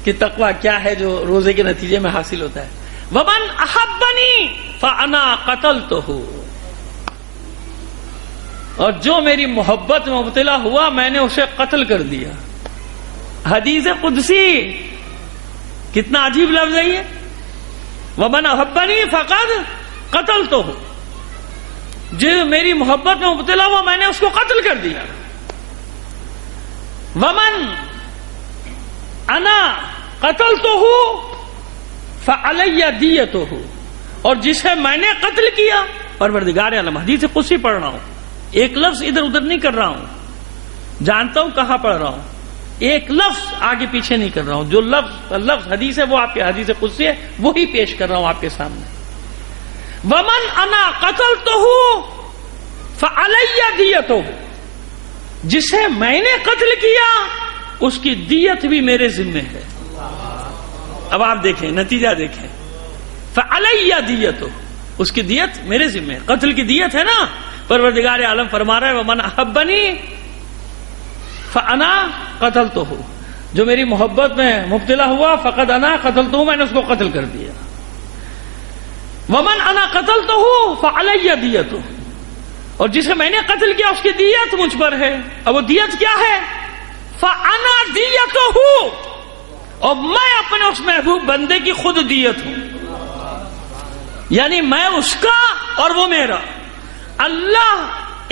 کہ تقویٰ کیا ہے جو روزے کے نتیجے میں حاصل ہوتا ہے. ومن احبنی فانا قتلتہ، اور جو میری محبت میں مبتلا ہوا میں نے اسے قتل کر دیا. حدیث قدسی، کتنا عجیب لفظ ہے یہ. ومن احبنی فقد قتلتہ، جو میری محبت میں مبتلا ہوا میں نے اس کو قتل کر دیا. ومن انا قتلتہ فعلی دیتہ، اور جسے میں نے قتل کیا، پروردگار عالم، حدیث قدسی پڑھ رہا ہوں، ایک لفظ ادھر ادھر نہیں کر رہا ہوں، جانتا ہوں کہاں پڑھ رہا ہوں، ایک لفظ آگے پیچھے نہیں کر رہا ہوں. جو لفظ حدیث ہے وہ آپ کے حدیث قدسی ہے، وہی پیش کر رہا ہوں آپ کے سامنے. ومن انا قتلتہ فعلی دیتہ، جسے میں نے قتل کیا اس کی دیت بھی میرے ذمہ ہے. اب آپ دیکھیں نتیجہ دیکھیں. فعلی دیتہ، اس کی دیت میرے ذمہ ہے. قتل کی دیت ہے نا. پروردگار عالم فرما رہا ہے ومن احبنی فانا قتلتہ، جو میری محبت میں مبتلا ہوا فقد انا قتلتہ، میں نے اس کو قتل کر دیا. ومن انا قتلتہ فعلی دیتہ، اور جسے میں نے قتل کیا اس کی دیت مجھ پر ہے. اب وہ دیت کیا ہے؟ فانا دیتہ، اور میں اپنے اس محبوب بندے کی خود دیت ہوں. یعنی میں اس کا اور وہ میرا. اللہ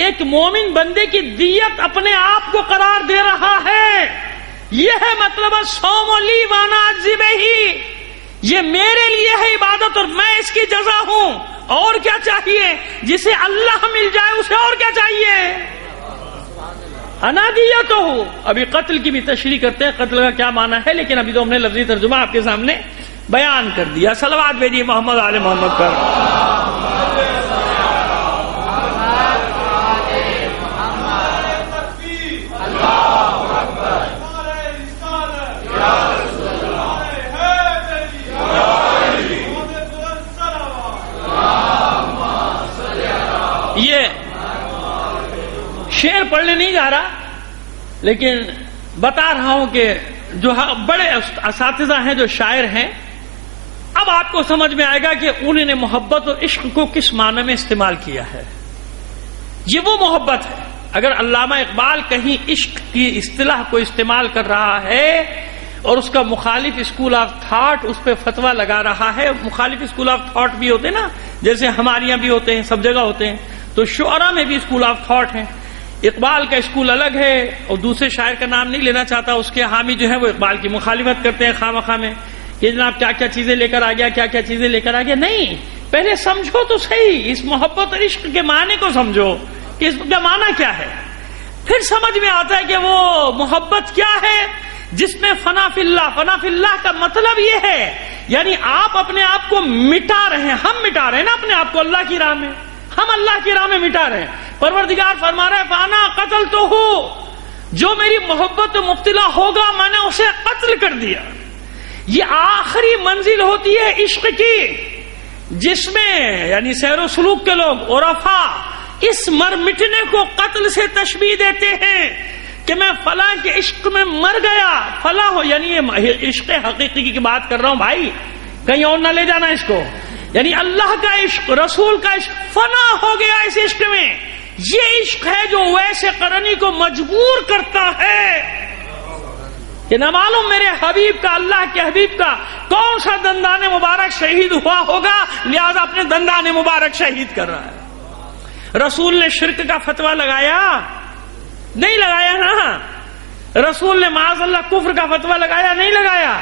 ایک مومن بندے کی دیت اپنے آپ کو قرار دے رہا ہے. یہ ہے مطلب الصوم لی وانا اجزی بہ، یہ میرے لیے ہے عبادت اور میں اس کی جزا ہوں. اور کیا چاہیے؟ جسے اللہ مل جائے اسے اور کیا چاہیے؟ انا دیتہ. ابھی قتل کی بھی تشریح کرتے ہیں، قتل کا کیا معنی ہے، لیکن ابھی تو ہم نے لفظی ترجمہ آپ کے سامنے بیان کر دیا. صلوات بھیجیے محمد آل محمد پر. یہ شعر پڑھنے نہیں جا رہا، لیکن بتا رہا ہوں کہ جو بڑے اساتذہ ہیں، جو شاعر ہیں، اب آپ کو سمجھ میں آئے گا کہ انہوں نے محبت اور عشق کو کس معنی میں استعمال کیا ہے. یہ وہ محبت ہے. اگر علامہ اقبال کہیں عشق کی اصطلاح کو استعمال کر رہا ہے اور اس کا مخالف اسکول آف تھاٹ اس پہ فتویٰ لگا رہا ہے، مخالف اسکول آف تھاٹ بھی ہوتے ہیں نا، جیسے ہمارے یہاں بھی ہوتے ہیں، سب جگہ ہوتے ہیں، تو شعراء میں بھی اسکول آف تھاٹ ہیں. اقبال کا اسکول الگ ہے، اور دوسرے شاعر کا نام نہیں لینا چاہتا، اس کے حامی جو ہے وہ اقبال کی مخالفت کرتے ہیں خواہ مخواہ میں کہ جناب کیا کیا چیزیں لے کر آ گیا، کیا کیا چیزیں لے کر آ گیا. نہیں، پہلے سمجھو تو صحیح، اس محبت اور عشق کے معنی کو سمجھو کہ اس کا معنی کیا ہے. پھر سمجھ میں آتا ہے کہ وہ محبت کیا ہے جس میں فنا فی اللہ. فنا فی اللہ کا مطلب یہ ہے یعنی آپ اپنے آپ کو مٹا رہے ہیں، ہم مٹا رہے ہیں نا اپنے آپ کو اللہ کی راہ میں، ہم اللہ کی راہ میں مٹا رہے ہیں. پروردگار فرما رہا ہے فانا قتلتہ، جو میری محبت میں مبتلا ہوگا میں نے اسے قتل کر دیا. یہ آخری منزل ہوتی ہے عشق کی، جس میں یعنی سیر و سلوک کے لوگ عرفا اس مر مٹنے کو قتل سے تشبیہ دیتے ہیں کہ میں فلاں کے عشق میں مر گیا، فلاں ہو، یعنی یہ عشق حقیقی کی بات کر رہا ہوں بھائی، کہیں اور نہ لے جانا اس کو، یعنی اللہ کا عشق، رسول کا عشق، فنا ہو گیا اس عشق میں۔ یہ عشق ہے جو ویسے قرنی کو مجبور کرتا ہے کہ نہ معلوم میرے حبیب کا، اللہ کے حبیب کا کون سا دندان مبارک شہید ہوا ہوگا، لہذا اپنے دندان مبارک شہید کر رہا ہے۔ رسول نے شرک کا فتویٰ لگایا؟ نہیں لگایا نا۔ رسول نے معاذ اللہ کفر کا فتویٰ لگایا؟ نہیں لگایا،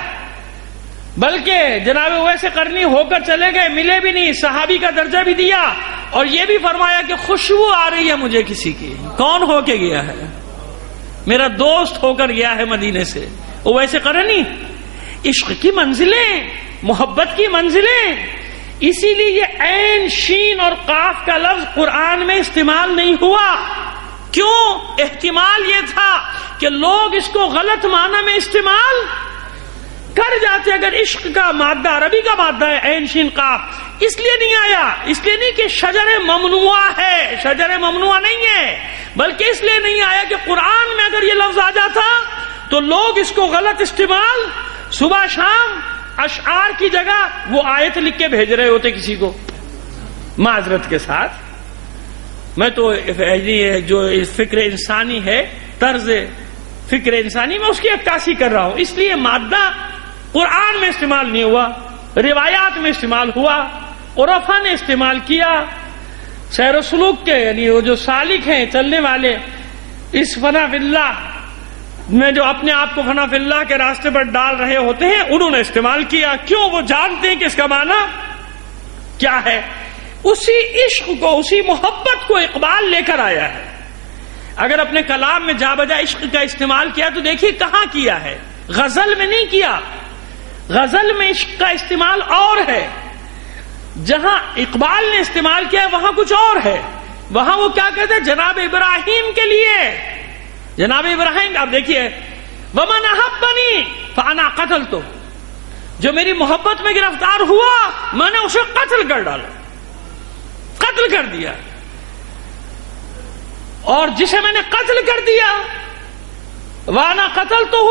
بلکہ جناب ویسے قرنی ہو کر چلے گئے، ملے بھی نہیں، صحابی کا درجہ بھی دیا، اور یہ بھی فرمایا کہ خوشبو آ رہی ہے مجھے کسی کی۔ کون ہو کے گیا ہے؟ میرا دوست ہو کر گیا ہے مدینے سے، وہ ویسے قرنی۔ عشق کی منزلیں، محبت کی منزلیں، اسی لیے یہ عین، شین اور قاف کا لفظ قرآن میں استعمال نہیں ہوا۔ کیوں؟ احتمال یہ تھا کہ لوگ اس کو غلط معنی میں استعمال کر جاتے۔ اگر عشق کا مادہ عربی کا مادہ ہے عین شین قاف، اس لیے نہیں آیا، اس لیے نہیں کہ شجر ممنوع ہے، شجر ممنوع نہیں ہے، بلکہ اس لیے نہیں آیا کہ قرآن میں اگر یہ لفظ آ جاتا تو لوگ اس کو غلط استعمال، صبح شام اشعار کی جگہ وہ آیت لکھ کے بھیج رہے ہوتے کسی کو۔ معذرت کے ساتھ میں تو جو فکر انسانی ہے، طرز فکر انسانی، میں اس کی عکاسی کر رہا ہوں، اس لیے مادہ قرآن میں استعمال نہیں ہوا، روایات میں استعمال ہوا، عرفا نے استعمال کیا، سیر و سلوک کے یعنی وہ جو سالک ہیں، چلنے والے، اس فنا فی اللہ میں جو اپنے آپ کو فنا فی اللہ کے راستے پر ڈال رہے ہوتے ہیں، انہوں نے استعمال کیا۔ کیوں؟ وہ جانتے ہیں کہ اس کا معنی کیا ہے۔ اسی عشق کو، اسی محبت کو اقبال لے کر آیا ہے۔ اگر اپنے کلام میں جا بجا عشق کا استعمال کیا تو دیکھیے کہاں کیا ہے، غزل میں نہیں کیا۔ غزل میں عشق کا استعمال اور ہے، جہاں اقبال نے استعمال کیا وہاں کچھ اور ہے۔ وہاں وہ کیا کہتے ہیں؟ جناب ابراہیم کے لیے، جناب ابراہیم۔ اب دیکھیے، وَمَنْ أَحَبَّنِي فَأَنَا قَتَلْتُهُ، جو میری محبت میں گرفتار ہوا میں نے اسے قتل کر ڈالا، قتل کر دیا، اور جسے میں نے قتل کر دیا وَأَنَا قَتَلْتُهُ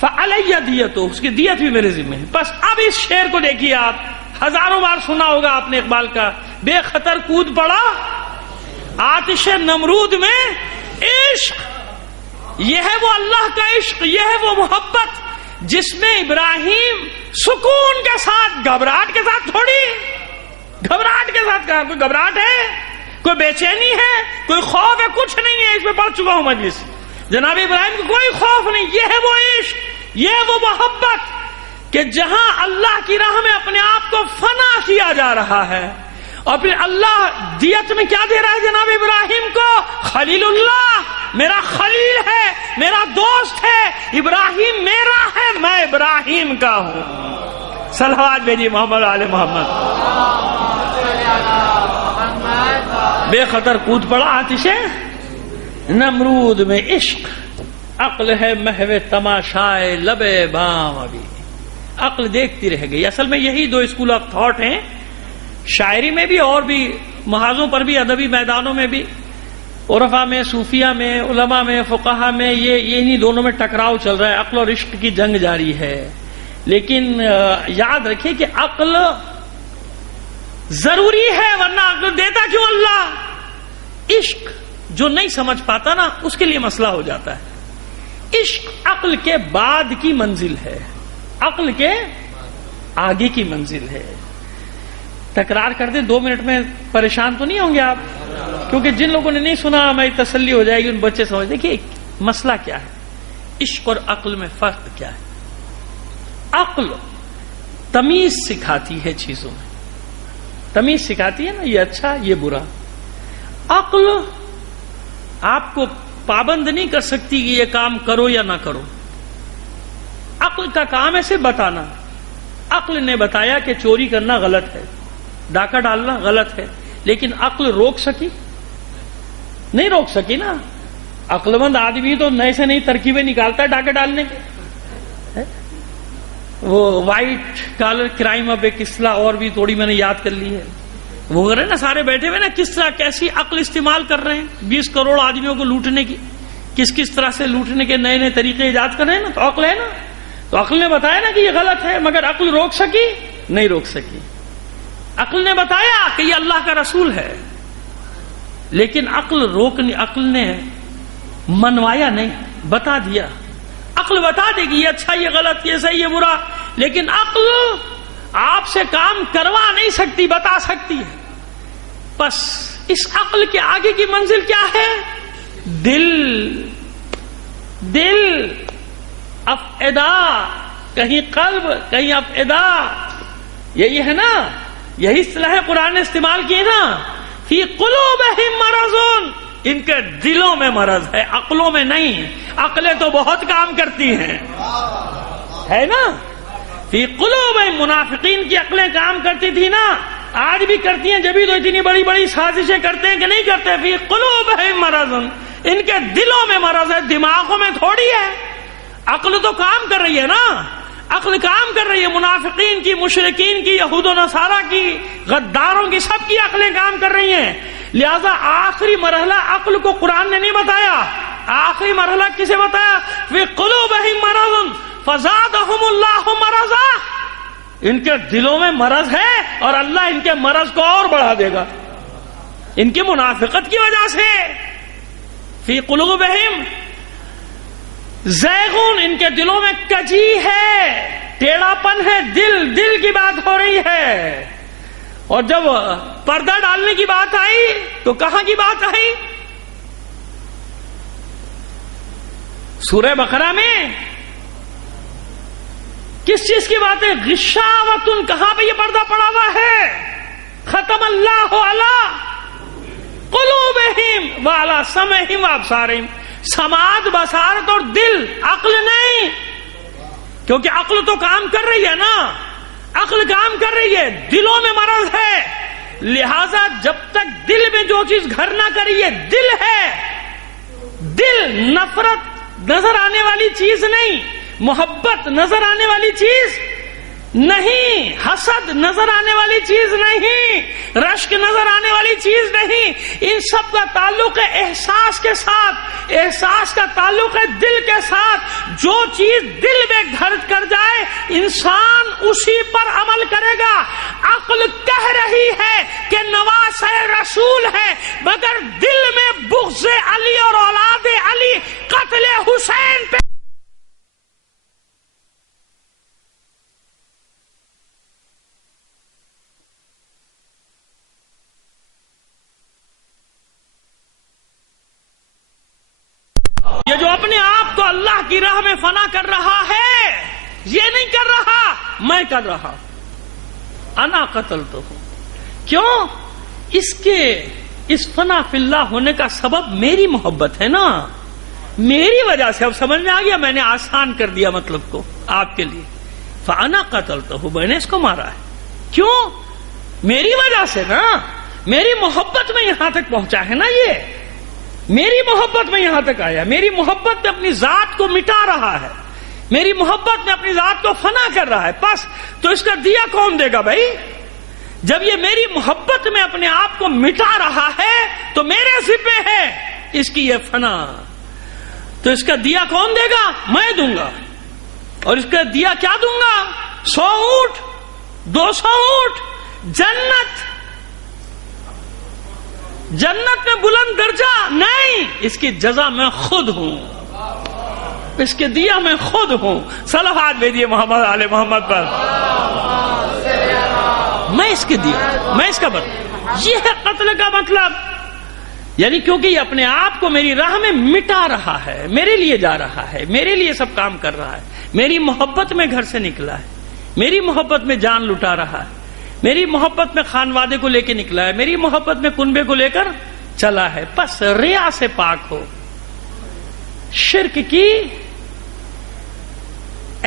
فَعَلَيَّ دِيَتُهُ، اس کی دیت بھی میرے ذمہ ہے۔ بس اب اس شعر کو دیکھیے، آپ ہزاروں بار سنا ہوگا آپ نے اقبال کا، بے خطر کود پڑا آتش نمرود میں عشق۔ یہ ہے وہ اللہ کا عشق، یہ ہے وہ محبت جس میں ابراہیم سکون کے ساتھ، گھبراہٹ کے ساتھ تھوڑی، گھبراہٹ کے ساتھ کہا، کوئی گھبراہٹ ہے، کوئی بے چینی ہے، کوئی خوف ہے؟ کچھ نہیں ہے، اس میں پڑھ چکا ہوں مجلس۔ جناب ابراہیم کو کوئی خوف نہیں، یہ ہے وہ عشق، یہ ہے وہ محبت کہ جہاں اللہ کی راہ میں اپنے آپ کو فنا کیا جا رہا ہے، اور پھر اللہ دیت میں کیا دے رہا ہے جناب ابراہیم کو؟ خلیل اللہ، میرا خلیل ہے، میرا دوست ہے، ابراہیم میرا ہے، میں ابراہیم کا ہوں۔ صلوات بھیجیے محمد آل محمد۔ بے خطر کود پڑا آتش نمرود میں عشق، عقل ہے محو تماشائے لبے بام، ابھی عقل دیکھتی رہ گئی۔ اصل میں یہی دو اسکول آف تھاٹ ہیں، شاعری میں بھی اور بھی محاذوں پر بھی، ادبی میدانوں میں بھی، عرفا میں، صوفیہ میں، علماء میں، فقہا میں، یہ انہی دونوں میں ٹکراؤ چل رہا ہے، عقل اور عشق کی جنگ جاری ہے۔ لیکن یاد رکھیے کہ عقل ضروری ہے، ورنہ عقل دیتا کیوں اللہ؟ عشق جو نہیں سمجھ پاتا نا، اس کے لیے مسئلہ ہو جاتا ہے۔ عشق عقل کے بعد کی منزل ہے، عقل کے آگے کی منزل ہے۔ تکرار کر دیں 2 منٹ میں، پریشان تو نہیں ہوں گے آپ؟ کیونکہ جن لوگوں نے نہیں سنا ہماری تسلی ہو جائے گی، ان بچے سمجھ۔ دیکھیے مسئلہ کیا ہے، عشق اور عقل میں فرق کیا ہے۔ عقل تمیز سکھاتی ہے چیزوں میں، تمیز سکھاتی ہے نا، یہ اچھا یہ برا۔ عقل آپ کو پابند نہیں کر سکتی کہ یہ کام کرو یا نہ کرو، عقل کا کام ہے صرف بتانا۔ عقل نے بتایا کہ چوری کرنا غلط ہے، ڈاکہ ڈالنا غلط ہے، لیکن عقل روک سکی؟ نہیں روک سکی نا۔ عقل مند آدمی تو نئے سے نئی ترکیبیں نکالتا ہے ڈاکے ڈالنے کے۔ وہ وائٹ کالر کرائم اب ایک اصطلاح اور بھی تھوڑی میں نے یاد کر لی ہے، وہ کر رہے نا سارے بیٹھے ہوئے نا، کس طرح کیسی عقل استعمال کر رہے ہیں 20 کروڑ آدمیوں کو لوٹنے کی، کس طرح سے لوٹنے کے نئے نئے طریقے ایجاد کر رہے ہیں نا، تو عقل ہے نا، تو عقل نے بتایا نا کہ یہ غلط ہے، مگر عقل روک سکی نہیں روک سکی. عقل نے بتایا کہ یہ اللہ کا رسول ہے، لیکن عقل نے منوایا نہیں، بتا دیا. عقل بتا دے گی یہ اچھا یہ غلط یہ صحیح یہ برا، لیکن عقل آپ سے کام کروا نہیں سکتی، بتا سکتی ہے. بس اس عقل کے آگے کی منزل کیا ہے؟ دل افئدہ، کہیں قلب کہیں افئدہ. یہی ہے نا، یہی اصطلاح قرآن نے استعمال کی نا، فی قلوبہم مرض، ان کے دلوں میں مرض ہے، عقلوں میں نہیں. عقلیں تو بہت کام کرتی ہیں، ہے نا. فی قلوبہم، منافقین کی عقلیں کام کرتی تھی نا، آج بھی کرتی ہیں، جبھی تو اتنی بڑی بڑی سازشیں کرتے ہیں کہ نہیں کرتے. فی قلوبہم مرض، ان کے دلوں میں مرض ہے، دماغوں میں تھوڑی ہے. عقل تو کام کر رہی ہے نا، عقل کام کر رہی ہے. منافقین کی، مشرکین کی، یہود و نصارہ کی، غداروں کی، سب کی عقلیں کام کر رہی ہیں. لہذا آخری مرحلہ عقل کو قرآن نے نہیں بتایا. آخری مرحلہ کسے بتایا؟ فی قلوبہم مرض فزادہم اللہ مرضا، ان کے دلوں میں مرض ہے اور اللہ ان کے مرض کو اور بڑھا دے گا، ان کی منافقت کی وجہ سے. فی قلوبہم زیغون، ان کے دلوں میں کجی ہے، ٹیڑھا پن ہے. دل کی بات ہو رہی ہے. اور جب پردہ ڈالنے کی بات آئی تو کہاں کی بات آئی؟ سورہ بقرہ میں کس چیز کی بات ہے؟ غشاوتن، کہاں پہ یہ پردہ پڑا ہوا ہے؟ ختم اللہ علی قلوبہم وعلی سمعہم وابصارہم. سماعت، بصارت اور دل، عقل نہیں، کیونکہ عقل تو کام کر رہی ہے نا، عقل کام کر رہی ہے، دلوں میں مرض ہے. لہذا جب تک دل میں جو چیز گھر نہ کری ہے، دل ہے. دل نفرت نظر آنے والی چیز نہیں، محبت نظر آنے والی چیز نہیں، حسد نظر آنے والی چیز نہیں، رشک نظر آنے والی چیز نہیں. ان سب کا تعلق ہے احساس کے ساتھ، احساس کا تعلق ہے دل کے ساتھ. جو چیز دل میں گھر کر جائے انسان اسی پر عمل کرے گا. عقل کہہ رہی ہے کہ نواسہ رسول ہے، مگر دل میں بغض علی اور اولاد علی، قتل حسین پہ یہ جو اپنے آپ کو اللہ کی راہ میں فنا کر رہا ہے، یہ نہیں کر رہا، میں کر رہا. انا قتلتہ، کیوں؟ اس فنا فی اللہ ہونے کا سبب میری محبت ہے نا، میری وجہ سے. اب سمجھ میں آ گیا، میں نے آسان کر دیا مطلب کو آپ کے لیے. فانا قتلتہ، میں نے اس کو مارا ہے. کیوں؟ میری وجہ سے نا، میری محبت میں یہاں تک پہنچا ہے نا. یہ میری محبت میں یہاں تک آیا، میری محبت میں اپنی ذات کو مٹا رہا ہے، میری محبت میں اپنی ذات کو فنا کر رہا ہے. بس تو اس کا دیا کون دے گا بھائی؟ جب یہ میری محبت میں اپنے آپ کو مٹا رہا ہے تو میرے ذمہ ہے اس کی یہ فنا. تو اس کا دیا کون دے گا؟ میں دوں گا. اور اس کا دیا کیا دوں گا؟ 100 اونٹ، 200 اونٹ، جنت میں بلند درجہ نہیں. اس کی جزا میں خود ہوں، اس کے دیا میں خود ہوں. صلوات بھیجیے محمد آل محمد پر. میں اس کے دیا، میں اس کا بدلہ. یہ ہے قتل کا مطلب. یعنی کیونکہ یہ اپنے آپ کو میری راہ میں مٹا رہا ہے، میرے لیے جا رہا ہے، میرے لیے سب کام کر رہا ہے، میری محبت میں گھر سے نکلا ہے، میری محبت میں جان لٹا رہا ہے، میری محبت میں خانوادے کو لے کے نکلا ہے، میری محبت میں کنبے کو لے کر چلا ہے. بس ریا سے پاک ہو. شرک کی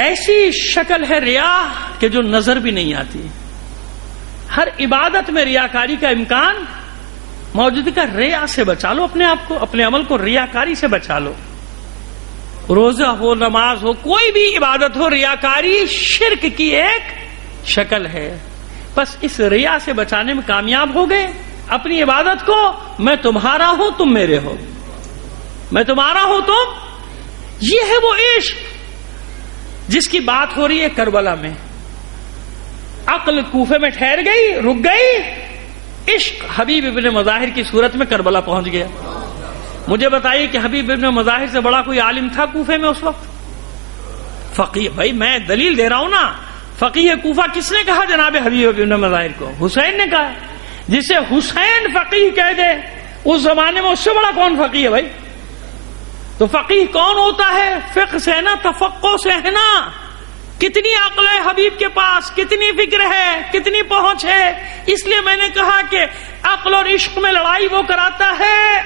ایسی شکل ہے ریا کہ جو نظر بھی نہیں آتی. ہر عبادت میں ریاکاری کا امکان موجود ہے. ریا سے بچا لو اپنے آپ کو، اپنے عمل کو ریاکاری سے بچا لو. روزہ ہو، نماز ہو، کوئی بھی عبادت ہو، ریاکاری شرک کی ایک شکل ہے. بس اس ریا سے بچانے میں کامیاب ہو گئے. اپنی عبادت کو میں تمہارا ہوں تم میرے ہو، میں تمہارا ہوں تم. یہ ہے وہ عشق جس کی بات ہو رہی ہے کربلا میں. عقل کوفے میں ٹھہر گئی، رک گئی، عشق حبیب ابن مظاہر کی صورت میں کربلا پہنچ گیا. مجھے بتائیے کہ حبیب ابن مظاہر سے بڑا کوئی عالم تھا کوفے میں اس وقت؟ فقیہ. بھائی میں دلیل دے رہا ہوں نا. فقیہ کوفہ کس نے کہا جناب حبیب ابن مظاہر کو؟ حسین نے کہا. جسے حسین فقیہ کہہ دے اس زمانے میں اس سے بڑا کون فقیہ ہے بھائی؟ تو فقیہ کون ہوتا ہے؟ فقہ سے نا، تفقہ سے ہے نا. کتنی عقل ہے حبیب کے پاس، کتنی فکر ہے، کتنی پہنچ ہے. اس لیے میں نے کہا کہ عقل اور عشق میں لڑائی وہ کراتا ہے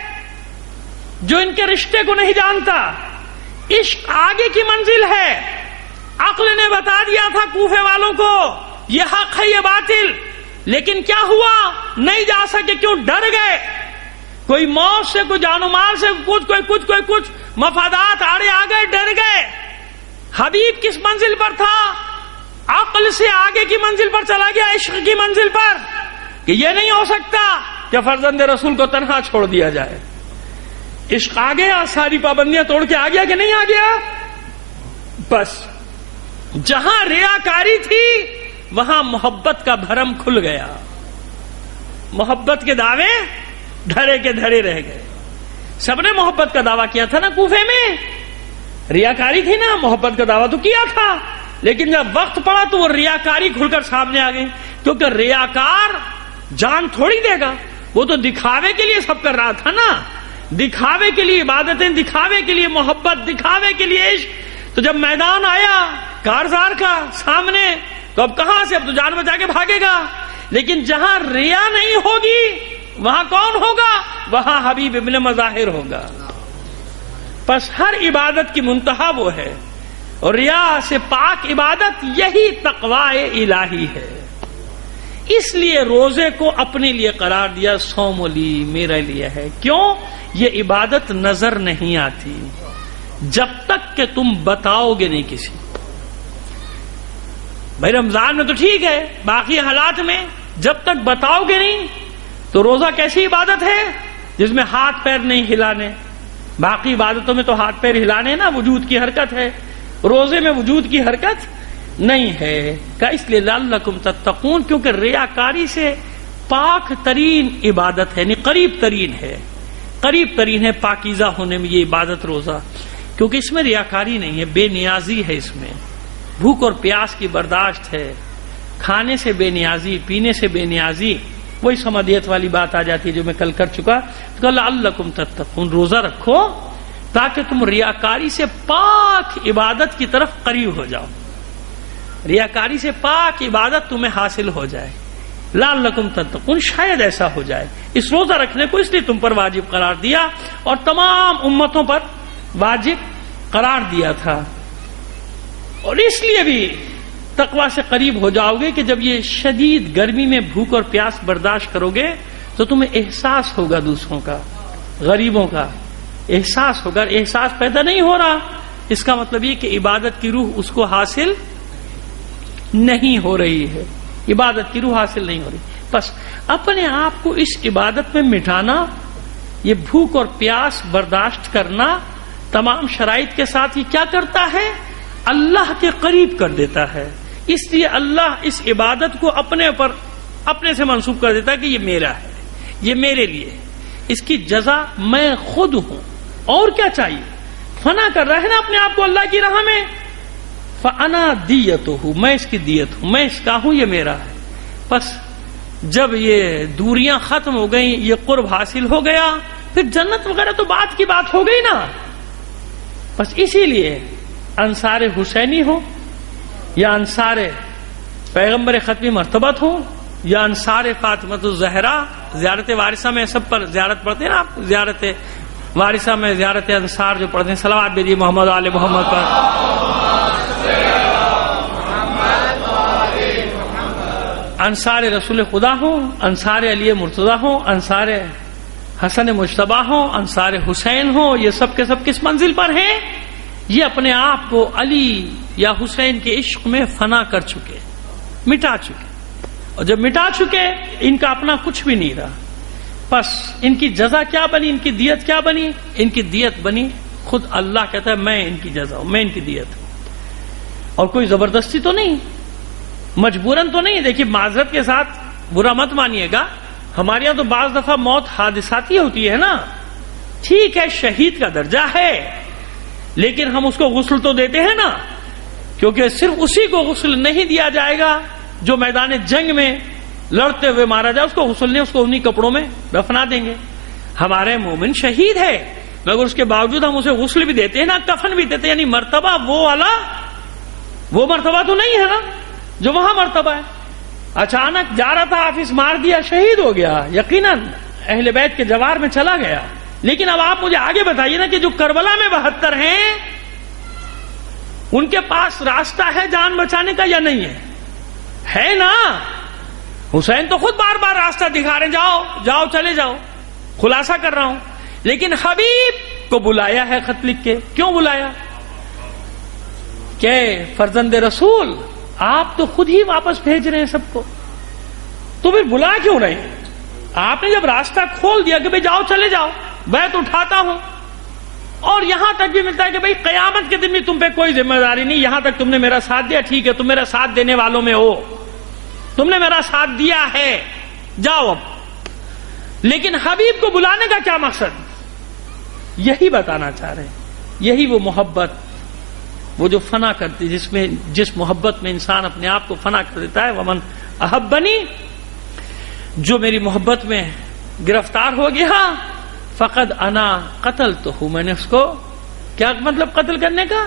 جو ان کے رشتے کو نہیں جانتا. عشق آگے کی منزل ہے. عقل نے بتا دیا تھا کوفے والوں کو یہ حق ہے یہ باطل، لیکن کیا ہوا؟ نہیں جا سکے. کیوں؟ ڈر گئے. کوئی موت سے، کوئی جان و مال سے، کچھ مفادات آڑے آ گئے، ڈر گئے. حبیب کس منزل پر تھا؟ عقل سے آگے کی منزل پر چلا گیا، عشق کی منزل پر، کہ یہ نہیں ہو سکتا کہ فرزند رسول کو تنہا چھوڑ دیا جائے. عشق آ گیا، ساری پابندیاں توڑ کے آ گیا کہ نہیں آ گیا؟ بس جہاں ریاکاری تھی وہاں محبت کا بھرم کھل گیا. محبت کے دعوے دھرے کے دھرے رہ گئے. سب نے محبت کا دعویٰ کیا تھا نا کوفے میں. ریاکاری تھی نا، محبت کا دعویٰ تو کیا تھا، لیکن جب وقت پڑا تو وہ ریاکاری کھل کر سامنے آ گئی. کیونکہ ریاکار جان تھوڑی دے گا، وہ تو دکھاوے کے لیے سب کر رہا تھا نا. دکھاوے کے لیے عبادتیں، دکھاوے کے لیے محبت، دکھاوے کے لیے عشق. تو جب میدان آیا کارزار کا سامنے تو اب کہاں سے؟ اب تو جان بچا کے بھاگے گا. لیکن جہاں ریا نہیں ہوگی وہاں کون ہوگا؟ وہاں حبیب ابن مظاہر ہوگا. پس ہر عبادت کی منتہا وہ ہے، اور ریا سے پاک عبادت یہی تقوی الہی ہے. اس لیے روزے کو اپنے لیے قرار دیا، صوم لی میرے لیے ہے. کیوں؟ یہ عبادت نظر نہیں آتی جب تک کہ تم بتاؤ گے نہیں کسی. بھائی رمضان میں تو ٹھیک ہے، باقی حالات میں جب تک بتاؤ گے نہیں تو روزہ کیسی عبادت ہے جس میں ہاتھ پیر نہیں ہلانے؟ باقی عبادتوں میں تو ہاتھ پیر ہلانے نا، وجود کی حرکت ہے. روزے میں وجود کی حرکت نہیں ہے. کہ اس لیے لعلکم تتقون، کیونکہ ریاکاری سے پاک ترین عبادت ہے، یعنی قریب ترین ہے، قریب ترین ہے پاکیزہ ہونے میں یہ عبادت روزہ. کیونکہ اس میں ریاکاری نہیں ہے، بے نیازی ہے. اس میں بھوک اور پیاس کی برداشت ہے، کھانے سے بے نیازی، پینے سے بے نیازی. وہی سمدیت والی بات آ جاتی ہے جو میں کل کر چکا. تو لعلکم تتقون، روزہ رکھو تاکہ تم ریاکاری سے پاک عبادت کی طرف قریب ہو جاؤ، ریاکاری سے پاک عبادت تمہیں حاصل ہو جائے. لعلکم تتقون، شاید ایسا ہو جائے. اس روزہ رکھنے کو اس لیے تم پر واجب قرار دیا اور تمام امتوں پر واجب قرار دیا تھا. اور اس لیے بھی تقوی سے قریب ہو جاؤ گے کہ جب یہ شدید گرمی میں بھوک اور پیاس برداشت کرو گے تو تمہیں احساس ہوگا دوسروں کا، غریبوں کا احساس ہوگا. احساس پیدا نہیں ہو رہا، اس کا مطلب یہ کہ عبادت کی روح اس کو حاصل نہیں ہو رہی ہے، عبادت کی روح حاصل نہیں ہو رہی. بس اپنے آپ کو اس عبادت میں مٹانا، یہ بھوک اور پیاس برداشت کرنا تمام شرائط کے ساتھ، یہ کیا کرتا ہے؟ اللہ کے قریب کر دیتا ہے. اس لیے اللہ اس عبادت کو اپنے سے منسوب کر دیتا ہے کہ یہ میرا ہے، یہ میرے لیے، اس کی جزا میں خود ہوں. اور کیا چاہیے؟ فنا کر رہا ہے نا اپنے آپ کو اللہ کی راہ میں. فانا دیتہ، میں اس کی دیت ہوں، میں اس کا ہوں، یہ میرا ہے. بس جب یہ دوریاں ختم ہو گئیں، یہ قرب حاصل ہو گیا، پھر جنت وغیرہ تو بات کی بات ہو گئی نا. بس اسی لیے انصار حسینی ہو یا انصار پیغمبر ختمی مرتبت ہو یا انصار فاطمۃ الزہرا، زیارت وارثہ میں سب پر زیارت پڑھتے ہیں نا آپ، زیارت وارثہ میں زیارت انصار جو پڑھتے ہیں، صلوات بھیجیے محمد آل محمد پر. انصار رسول خدا ہوں، انصار علی مرتضیٰ ہوں، انصار حسن مجتبیٰ ہوں، انصار حسین ہوں، یہ سب کے سب کس منزل پر ہیں؟ یہ اپنے آپ کو علی یا حسین کے عشق میں فنا کر چکے، مٹا چکے. اور جب مٹا چکے ان کا اپنا کچھ بھی نہیں رہا. بس ان کی جزا کیا بنی, ان کی دیت کیا بنی؟ ان کی دیت بنی خود اللہ کہتا ہے میں ان کی جزا ہوں, میں ان کی دیت ہوں. اور کوئی زبردستی تو نہیں, مجبوراً تو نہیں. دیکھیے معذرت کے ساتھ برا مت مانیے گا, ہمارے یہاں تو بعض دفعہ موت حادثاتی ہوتی ہے نا. ٹھیک ہے شہید کا درجہ ہے, لیکن ہم اس کو غسل تو دیتے ہیں نا, کیونکہ صرف اسی کو غسل نہیں دیا جائے گا جو میدان جنگ میں لڑتے ہوئے مارا جائے, اس کو غسل نہیں, اس کو انہی کپڑوں میں دفنا دیں گے. ہمارے مومن شہید ہے مگر اس کے باوجود ہم اسے غسل بھی دیتے ہیں نا, کفن بھی دیتے ہیں. یعنی مرتبہ وہ مرتبہ تو نہیں ہے نا جو وہاں مرتبہ ہے. اچانک جا رہا تھا آفس, مار دیا, شہید ہو گیا, یقیناً اہل بیت کے جوار میں چلا گیا. لیکن اب آپ مجھے آگے بتائیے نا کہ جو کربلا میں 72 ہیں ان کے پاس راستہ ہے جان بچانے کا یا نہیں ہے نا. حسین تو خود بار بار راستہ دکھا رہے ہیں, جاؤ جاؤ چلے جاؤ. خلاصہ کر رہا ہوں, لیکن حبیب کو بلایا ہے خط لکھ کے. کیوں بلایا؟ کہ فرزند رسول آپ تو خود ہی واپس بھیج رہے ہیں سب کو, تو پھر بلا کیوں رہے ہیں؟ آپ نے جب راستہ کھول دیا کہ بھئی جاؤ چلے جاؤ, بیعت اٹھاتا ہوں. اور یہاں تک بھی ملتا ہے کہ بھئی قیامت کے دن بھی تم پہ کوئی ذمہ داری نہیں, یہاں تک تم نے میرا ساتھ دیا, ٹھیک ہے تم میرا ساتھ دینے والوں میں ہو, تم نے میرا ساتھ دیا ہے, جاؤ اب. لیکن حبیب کو بلانے کا کیا مقصد؟ یہی بتانا چاہ رہے ہیں, یہی وہ محبت, وہ جو فنا کرتی, جس محبت میں انسان اپنے آپ کو فنا کر دیتا ہے. ومن احبنی, جو میری محبت میں گرفتار ہو گیا, فقد انا قتلتہ, میں نے اس کو, کیا مطلب قتل کرنے کا؟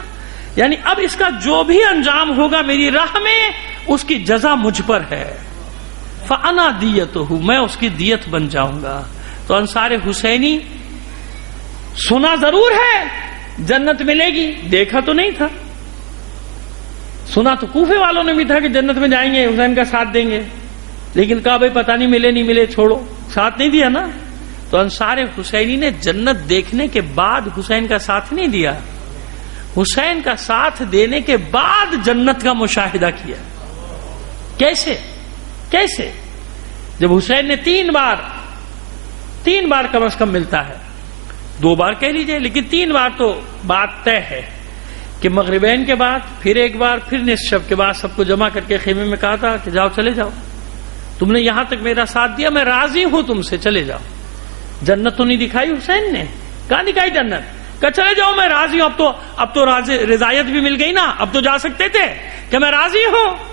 یعنی اب اس کا جو بھی انجام ہوگا میری راہ میں اس کی جزا مجھ پر ہے. فانا دیتہ, میں اس کی دیت بن جاؤں گا. تو انصار حسینی سنا ضرور ہے جنت ملے گی, دیکھا تو نہیں تھا. سنا تو کوفے والوں نے بھی تھا کہ جنت میں جائیں گے, حسین کا ساتھ دیں گے, لیکن کہا بھائی پتہ نہیں ملے نہیں ملے, چھوڑو, ساتھ نہیں دیا نا. تو انصار حسینی نے جنت دیکھنے کے بعد حسین کا ساتھ نہیں دیا, حسین کا ساتھ دینے کے بعد جنت کا مشاہدہ کیا. کیسے؟ جب حسین نے 3 بار کم از کم ملتا ہے, 2 بار کہہ لیجئے, لیکن 3 بار تو بات طے ہے کہ مغربین کے بعد, پھر ایک بار, پھر نصف شب کے بعد سب کو جمع کر کے خیمے میں کہا تھا کہ جاؤ چلے جاؤ, تم نے یہاں تک میرا ساتھ دیا, میں راضی ہوں تم سے, چلے جاؤ. جنت تو نہیں دکھائی حسین نے, کہاں دکھائی جنت؟ کہ چلے جاؤ میں راضی ہوں, اب تو رضایت بھی مل گئی نا, اب تو جا سکتے تھے کہ میں راضی ہوں.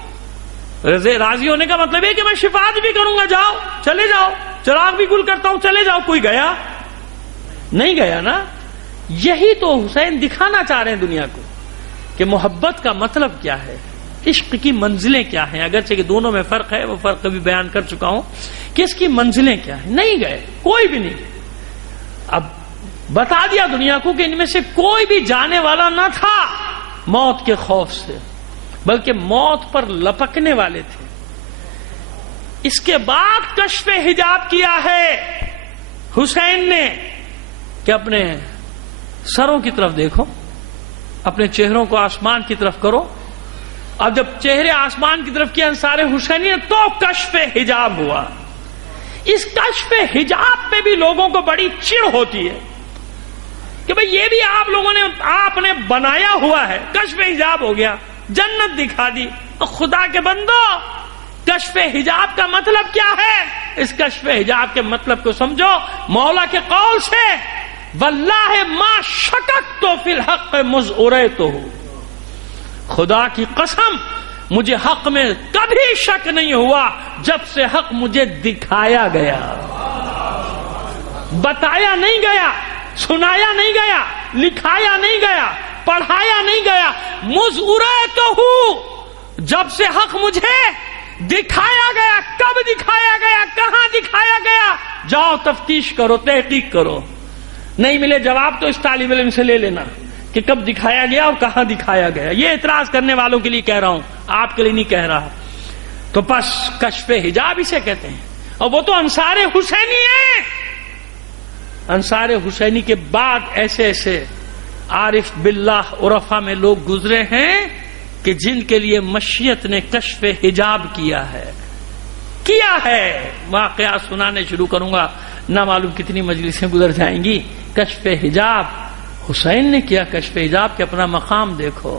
راضی ہونے کا مطلب ہے کہ میں شفاعت بھی کروں گا, جاؤ چلے جاؤ, چراغ بھی گل کرتا ہوں, چلے جاؤ. کوئی گیا نہیں گیا نا. یہی تو حسین دکھانا چاہ رہے ہیں دنیا کو کہ محبت کا مطلب کیا ہے, عشق کی منزلیں کیا ہیں. اگرچہ کہ دونوں میں فرق ہے, وہ فرق کبھی بیان کر چکا ہوں کہ اس کی منزلیں کیا ہیں. نہیں گئے, کوئی بھی نہیں. اب بتا دیا دنیا کو کہ ان میں سے کوئی بھی جانے والا نہ تھا موت کے خوف سے, بلکہ موت پر لپکنے والے تھے. اس کے بعد کشف حجاب کیا ہے حسین نے کہ اپنے سروں کی طرف دیکھو, اپنے چہروں کو آسمان کی طرف کرو. اب جب چہرے آسمان کی طرف کیا انصار حسینی نے, تو کشف حجاب ہوا. اس کشف حجاب پہ بھی لوگوں کو بڑی چڑ ہوتی ہے کہ بھئی یہ بھی آپ لوگوں نے, آپ نے بنایا ہوا ہے. کشف حجاب ہو گیا, جنت دکھا دی. خدا کے بندو, کشف حجاب کا مطلب کیا ہے؟ اس کشف حجاب کے مطلب کو سمجھو مولا کے قول سے, واللہ ما شککت فی الحق مذ اریتہ, خدا کی قسم مجھے حق میں کبھی شک نہیں ہوا جب سے حق مجھے دکھایا گیا. بتایا نہیں گیا, سنایا نہیں گیا, لکھایا نہیں گیا, پڑھایا نہیں گیا. مذ اریتہ, جب سے حق مجھے دکھایا گیا. کب دکھایا گیا, کہاں دکھایا گیا؟ جاؤ تفتیش کرو, تحقیق کرو. نہیں ملے جواب تو اس طالب علم سے لے لینا کہ کب دکھایا گیا اور کہاں دکھایا گیا. یہ اعتراض کرنے والوں کے لیے کہہ رہا ہوں, آپ کے لیے نہیں کہہ رہا. تو بس کشف حجاب اسے کہتے ہیں, اور وہ تو انصار حسینی ہیں. انصار حسینی کے بعد ایسے ایسے عارف باللہ عرفا میں لوگ گزرے ہیں کہ جن کے لیے مشیت نے کشف حجاب کیا ہے. کیا ہے. واقعات سنانے شروع کروں گا نہ معلوم کتنی مجلسیں گزر جائیں گی. کشف حجاب حسین نے کیا. کشف حجاب کے اپنا مقام دیکھو.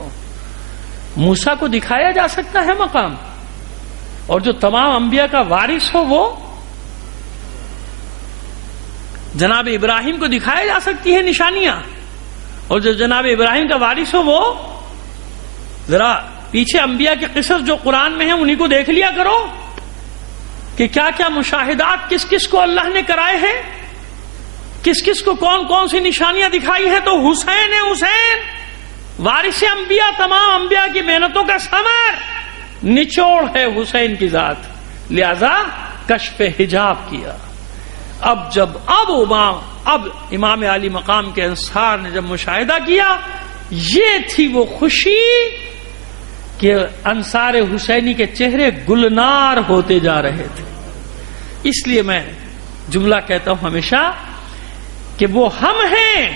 موسیٰ کو دکھایا جا سکتا ہے مقام, اور جو تمام انبیاء کا وارث ہو وہ جناب ابراہیم کو دکھایا جا سکتی ہے نشانیاں, اور جو جناب ابراہیم کا وارث ہو وہ ذرا پیچھے انبیاء کے قصص جو قرآن میں ہیں انہی کو دیکھ لیا کرو کہ کیا کیا مشاہدات کس کس کو اللہ نے کرائے ہیں, کس کس کو کون کون سی نشانیاں دکھائی ہیں. تو حسین ہے, حسین وارث انبیاء, تمام انبیاء کی محنتوں کا ثمر, نچوڑ ہے حسین کی ذات. لہذا کشف حجاب کیا. اب امام علی مقام کے انصار نے جب مشاہدہ کیا, یہ تھی وہ خوشی کہ انصار حسینی کے چہرے گلنار ہوتے جا رہے تھے. اس لیے میں جملہ کہتا ہوں ہمیشہ کہ وہ ہم ہیں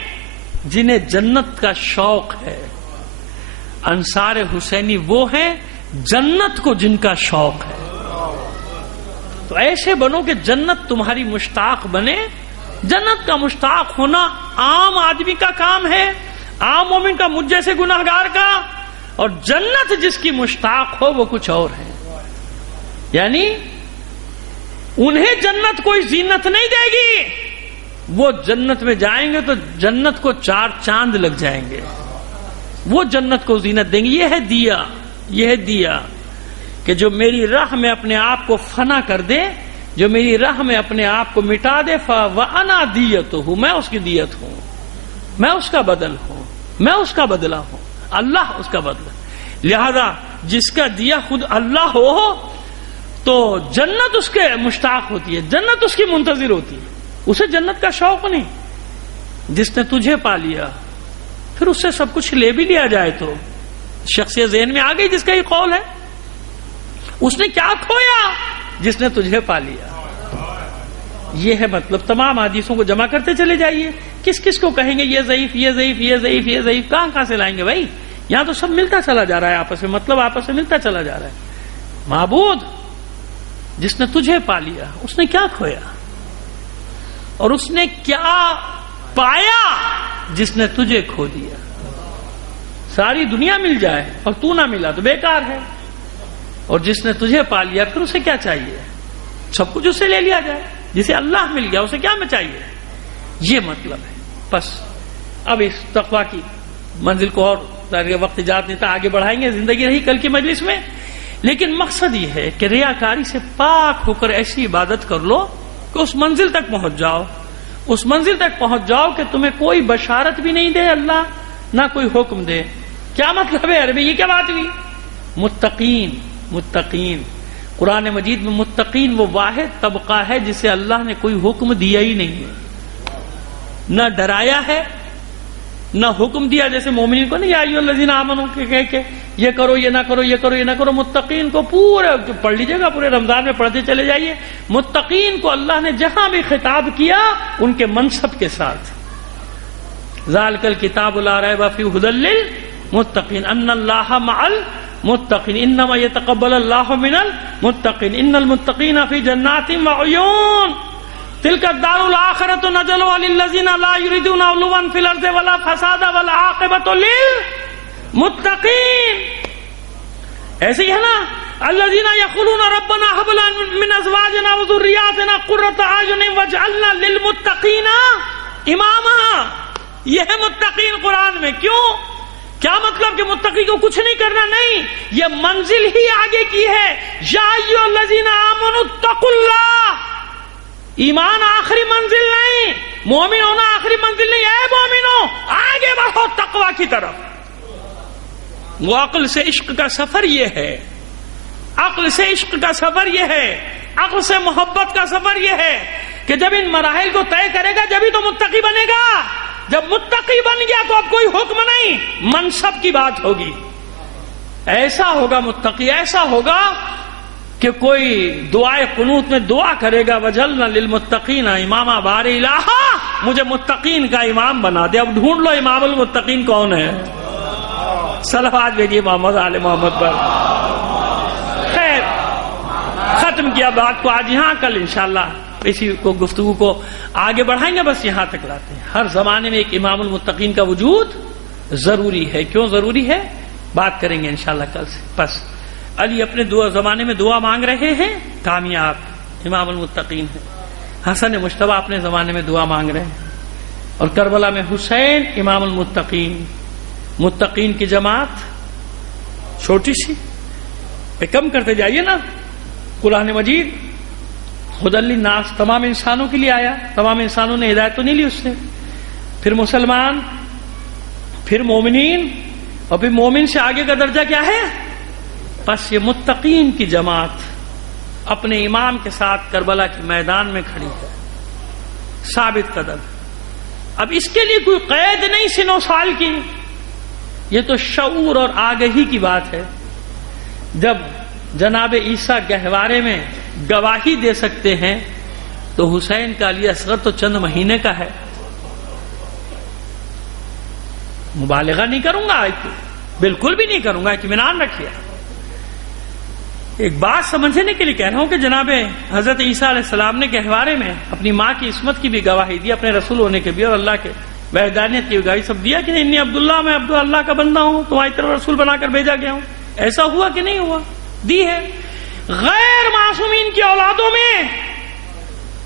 جنہیں جنت کا شوق ہے. انصار حسینی وہ ہیں جنت کو جن کا شوق ہے. تو ایسے بنو کہ جنت تمہاری مشتاق بنے. جنت کا مشتاق ہونا عام آدمی کا کام ہے, عام مومن کا, مجھ جیسے گناہگار کا. اور جنت جس کی مشتاق ہو وہ کچھ اور ہے. یعنی انہیں جنت کوئی زینت نہیں دے گی. وہ جنت میں جائیں گے تو جنت کو 4 چاند لگ جائیں گے. وہ جنت کو زینت دیں گے. یہ ہے دیا, یہ ہے دیا کہ جو میری راہ میں اپنے آپ کو فنا کر دے, جو میری راہ میں اپنے آپ کو مٹا دے, وَأَنَا دِيَتُهُ, میں اس کی دیت ہوں, میں اس کا بدل ہوں, میں اس کا بدلہ ہوں, اللہ اس کا بدلہ. لہذا جس کا دیا خود اللہ ہو تو جنت اس کے مشتاق ہوتی ہے, جنت اس کی منتظر ہوتی ہے. اسے جنت کا شوق نہیں. جس نے تجھے پا لیا پھر اس سے سب کچھ لے بھی لیا جائے تو شخصیت ذہن میں آ گئی جس کا یہ قول ہے. اس نے کیا کھویا؟ جس نے تجھے پا لیا. یہ ہے مطلب. تمام حدیثوں کو جمع کرتے چلے جائیے. کس کس کو کہیں گے یہ ضعیف, یہ ضعیف, یہ ضعیف, یہ ضعیف, کہاں سے لائیں گے بھائی؟ یہاں تو سب ملتا چلا جا رہا ہے آپس میں, مطلب آپس میں ملتا چلا جا رہا ہے. معبود جس نے تجھے پا لیا اس نے کیا کھویا, اور اس نے کیا پایا جس نے تجھے کھو دیا. ساری دنیا مل جائے اور تو نہ ملا تو بیکار ہے. اور جس نے تجھے پا لیا پھر اسے کیا چاہیے؟ سب کچھ اس سے لے لیا جائے. جسے اللہ مل گیا اسے کیا میں چاہیے؟ یہ مطلب ہے. بس اب اس تقویٰ کی منزل کو اور وقت جات نہیں تھا, آگے بڑھائیں گے, زندگی رہی کل کی مجلس میں. لیکن مقصد یہ ہے کہ ریاکاری سے پاک ہو کر ایسی عبادت کر لو کہ اس منزل تک پہنچ جاؤ. اس منزل تک پہنچ جاؤ کہ تمہیں کوئی بشارت بھی نہیں دے اللہ, نہ کوئی حکم دے. کیا مطلب ہے عربی؟ یہ کیا بات ہوئی؟ متقین, متقین. قرآن مجید میں متقین وہ واحد طبقہ ہے جسے اللہ نے کوئی حکم دیا ہی نہیں ہے, نہ ڈرایا ہے نہ حکم دیا. جیسے مومنین کو نہیں یا ایھا الذین آمنوا کہہ کے یہ کرو, یہ نہ کرو, یہ کرو, یہ نہ کرو. متقین کو پورے پڑھ لیجیے گا, پورے رمضان میں پڑھتے چلے جائیے. متقین کو اللہ نے جہاں بھی خطاب کیا ان کے منصب کے ساتھ, ذالک الکتاب لا ریب فیہ ھدی للمتقین ان اللہ مع المتقین انما یتقبل اللہ من المتقین ان المتقین فی جنات وعیون تلک الدار الآخرۃ نجعلها للذین لا یریدون علوا فی الارض ولا فسادا والعاقبۃ للمتقین. ایسے ہی ہے نا, الذین یقولون ربنا هب لنا من ازواجنا وذریاتنا قرۃ اعین واجعلنا للمتقین اماما. یہ ہے متقین قرآن میں. کیوں؟ کیا مطلب کہ متقی کو کچھ نہیں کرنا؟ نہیں, یہ منزل ہی آگے کی ہے. یا ایھا الذین آمنوا اتقوا اللہ. ایمان آخری منزل نہیں, مومن ہونا آخری منزل نہیں. اے مومنو آگے بڑھو تقوی کی طرف. وہ عقل سے عشق کا سفر یہ ہے, عقل سے عشق کا سفر یہ ہے, عقل سے محبت کا سفر یہ ہے کہ جب ان مراحل کو طے کرے گا جبھی تو متقی بنے گا. جب متقی بن گیا تو اب کوئی حکم نہیں, منصب کی بات ہوگی. ایسا ہوگا متقی, ایسا ہوگا کہ کوئی دعائے قنوت میں دعا کرے گا وجعلنا للمتقین اماما. بار الہ مجھے متقین کا امام بنا دے. اب ڈھونڈ لو امام المتقین کون ہے. صلوات بھیجیے محمد آل محمد پر. خیر, ختم کیا بات کو آج یہاں، کل انشاءاللہ اسی کو گفتگو کو آگے بڑھائیں گے، بس یہاں تک لاتے ہیں۔ ہر زمانے میں ایک امام المتقین کا وجود ضروری ہے۔ کیوں ضروری ہے بات کریں گے انشاءاللہ کل سے۔ بس علی اپنے زمانے میں دعا مانگ رہے ہیں، کامیاب امام المتقین ہیں۔ حسن مجتبی اپنے زمانے میں دعا مانگ رہے ہیں، اور کربلا میں حسین امام المتقین، متقین کی جماعت چھوٹی سی پہ کم کرتے جائیے نا۔ قرآن مجید خدا للناس تمام انسانوں کے لیے آیا، تمام انسانوں نے ہدایت تو نہیں لی اس سے، پھر مسلمان، پھر مومنین، اور پھر مومن سے آگے کا درجہ کیا ہے؟ بس یہ متقین کی جماعت اپنے امام کے ساتھ کربلا کے میدان میں کھڑی ہے، ثابت قدم۔ اب اس کے لیے کوئی قید نہیں سن و سال کی، یہ تو شعور اور آگہی کی بات ہے۔ جب جناب عیسیٰ گہوارے میں گواہی دے سکتے ہیں تو حسین کا علی اصغر تو چند مہینے کا ہے۔ مبالغہ نہیں کروں گا، بالکل بھی نہیں کروں گا، اطمینان رکھیے۔ ایک بات سمجھنے کے لیے کہہ رہا ہوں کہ جناب حضرت عیسیٰ علیہ السلام نے گہوارے میں اپنی ماں کی عصمت کی بھی گواہی دی، اپنے رسول ہونے کے بھی، اور اللہ کے وحدانیت کی گواہی سب دیا کہ انی عبداللہ، میں عبد اللہ کا بندہ ہوں، تمہاری طرف رسول بنا کر بھیجا گیا ہوں۔ ایسا ہوا کہ نہیں ہوا؟ دی ہے۔ غیر معصومین کی اولادوں میں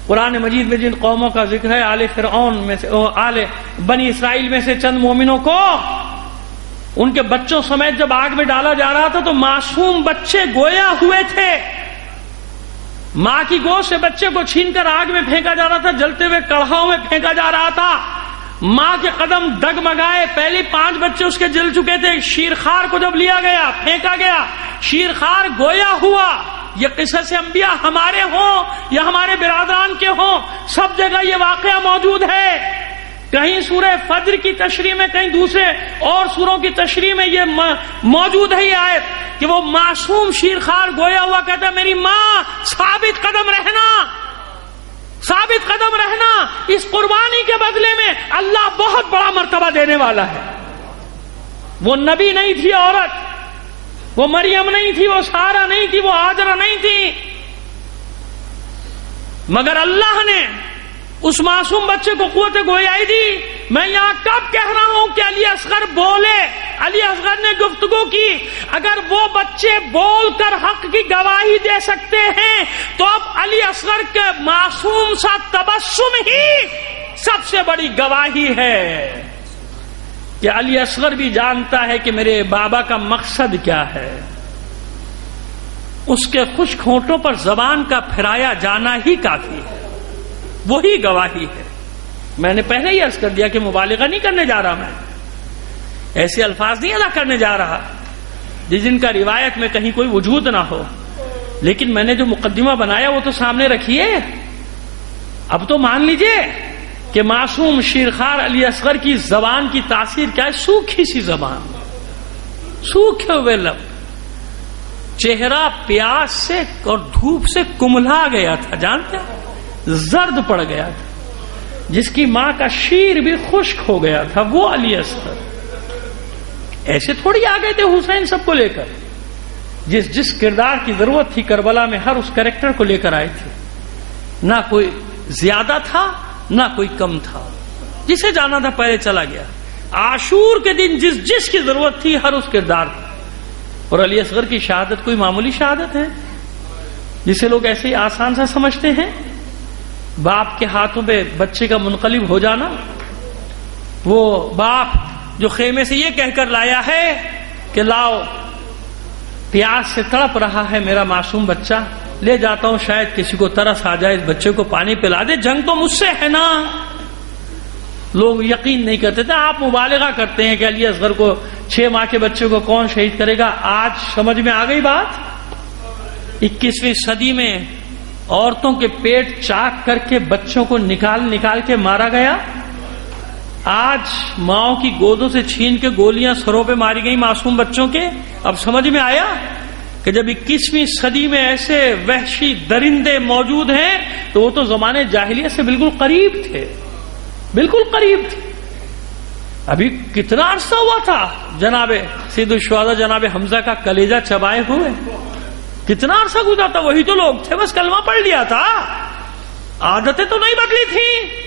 قرآن مجید میں جن قوموں کا ذکر ہے، آل فرعون میں سے، آل بنی اسرائیل میں سے چند مومنوں کو ان کے بچوں سمیت جب آگ میں ڈالا جا رہا تھا تو معصوم بچے گویا ہوئے تھے۔ ماں کی گود سے بچے کو چھین کر آگ میں پھینکا جا رہا تھا، جلتے ہوئے کڑھاؤں میں پھینکا جا رہا تھا۔ ماں کے قدم ڈگمگائے، پہلے 5 بچے اس کے جل چکے تھے۔ شیرخوار کو جب لیا گیا، پھینکا گیا، شیرخوار گویا ہوا۔ یہ قصص انبیاء ہمارے ہوں یا ہمارے برادران کے ہوں، سب جگہ یہ واقعہ موجود ہے۔ کہیں سورہ فجر کی تشریح میں، کہیں دوسرے اور سوروں کی تشریح میں یہ موجود ہے یہ آیت کہ وہ معصوم شیرخوار گویا ہوا کہتا ہے میری ماں ثابت قدم رہنا، ثابت قدم رہنا، اس قربانی کے بدلے میں اللہ بہت بڑا مرتبہ دینے والا ہے۔ وہ نبی نہیں تھی عورت، وہ مریم نہیں تھی، وہ سارہ نہیں تھی، وہ ہاجرہ نہیں تھی، مگر اللہ نے اس معصوم بچے کو قوت گویائی دی۔ میں یہاں کب کہہ رہا ہوں کہ علی اصغر بولے، علی اصغر نے گفتگو کی، اگر وہ بچے بول کر حق کی گواہی دے سکتے ہیں تو اب علی اصغر کے معصوم سا تبسم ہی سب سے بڑی گواہی ہے کہ علی اصغر بھی جانتا ہے کہ میرے بابا کا مقصد کیا ہے۔ اس کے خشک ہونٹوں پر زبان کا پھرایا جانا ہی کافی ہے، وہی گواہی ہے۔ میں نے پہلے ہی عرض کر دیا کہ مبالغہ نہیں کرنے جا رہا، میں ایسے الفاظ نہیں ادا کرنے جا رہا جن کا روایت میں کہیں کوئی وجود نہ ہو، لیکن میں نے جو مقدمہ بنایا وہ تو سامنے رکھیے۔ اب تو مان لیجئے کہ معصوم شیرخوار علی اصغر کی زبان کی تاثیر کیا ہے؟ سوکھی سی زبان، سوکھے ہوئے لب، چہرہ پیاس سے اور دھوپ سے کملا گیا تھا، جانتے ہیں، زرد پڑ گیا تھا، جس کی ماں کا شیر بھی خشک ہو گیا تھا، وہ علی اصغر۔ ایسے تھوڑی آ گئے تھے حسین سب کو لے کر، جس کردار کی ضرورت تھی کربلا میں ہر اس کریکٹر کو لے کر آئے تھے، نہ کوئی زیادہ تھا نہ کوئی کم تھا، جسے جانا تھا پہلے چلا گیا۔ عاشور کے دن جس کی ضرورت تھی ہر اس کردار تھا۔ اور علی اصغر کی شہادت کوئی معمولی شہادت ہے جسے لوگ ایسے ہی آسان سا سمجھتے ہیں؟ باپ کے ہاتھوں پہ بچے کا منقلب ہو جانا، وہ باپ جو خیمے سے یہ کہہ کر لایا ہے کہ لاؤ، پیاس سے تڑپ رہا ہے میرا معصوم بچہ، لے جاتا ہوں، شاید کسی کو ترس آ جائے، اس بچے کو پانی پلا دے، جنگ تو مجھ سے ہے نا۔ لوگ یقین نہیں کرتے تھے، آپ مبالغہ کرتے ہیں کہ علی اصغر کو 6 ماہ کے بچے کو کون شہید کرے گا۔ آج سمجھ میں آ گئی بات۔ 21ویں صدی میں عورتوں کے پیٹ چاک کر کے بچوں کو نکال کے مارا گیا۔ آج ماؤں کی گودوں سے چھین کے گولیاں سروں پہ ماری گئی معصوم بچوں کے۔ اب سمجھ میں آیا کہ جب 21ویں صدی میں ایسے وحشی درندے موجود ہیں تو وہ تو زمانے جاہلیت سے بالکل قریب تھے، بالکل قریب تھے۔ ابھی کتنا عرصہ ہوا تھا جناب سید الشہداء جناب حمزہ کا کلیجہ چبائے ہوئے، کتنا عرصہ گزرا تھا، وہی تو لوگ تھے، بس کلمہ پڑھ لیا تھا، عادتیں تو نہیں بدلی تھیں۔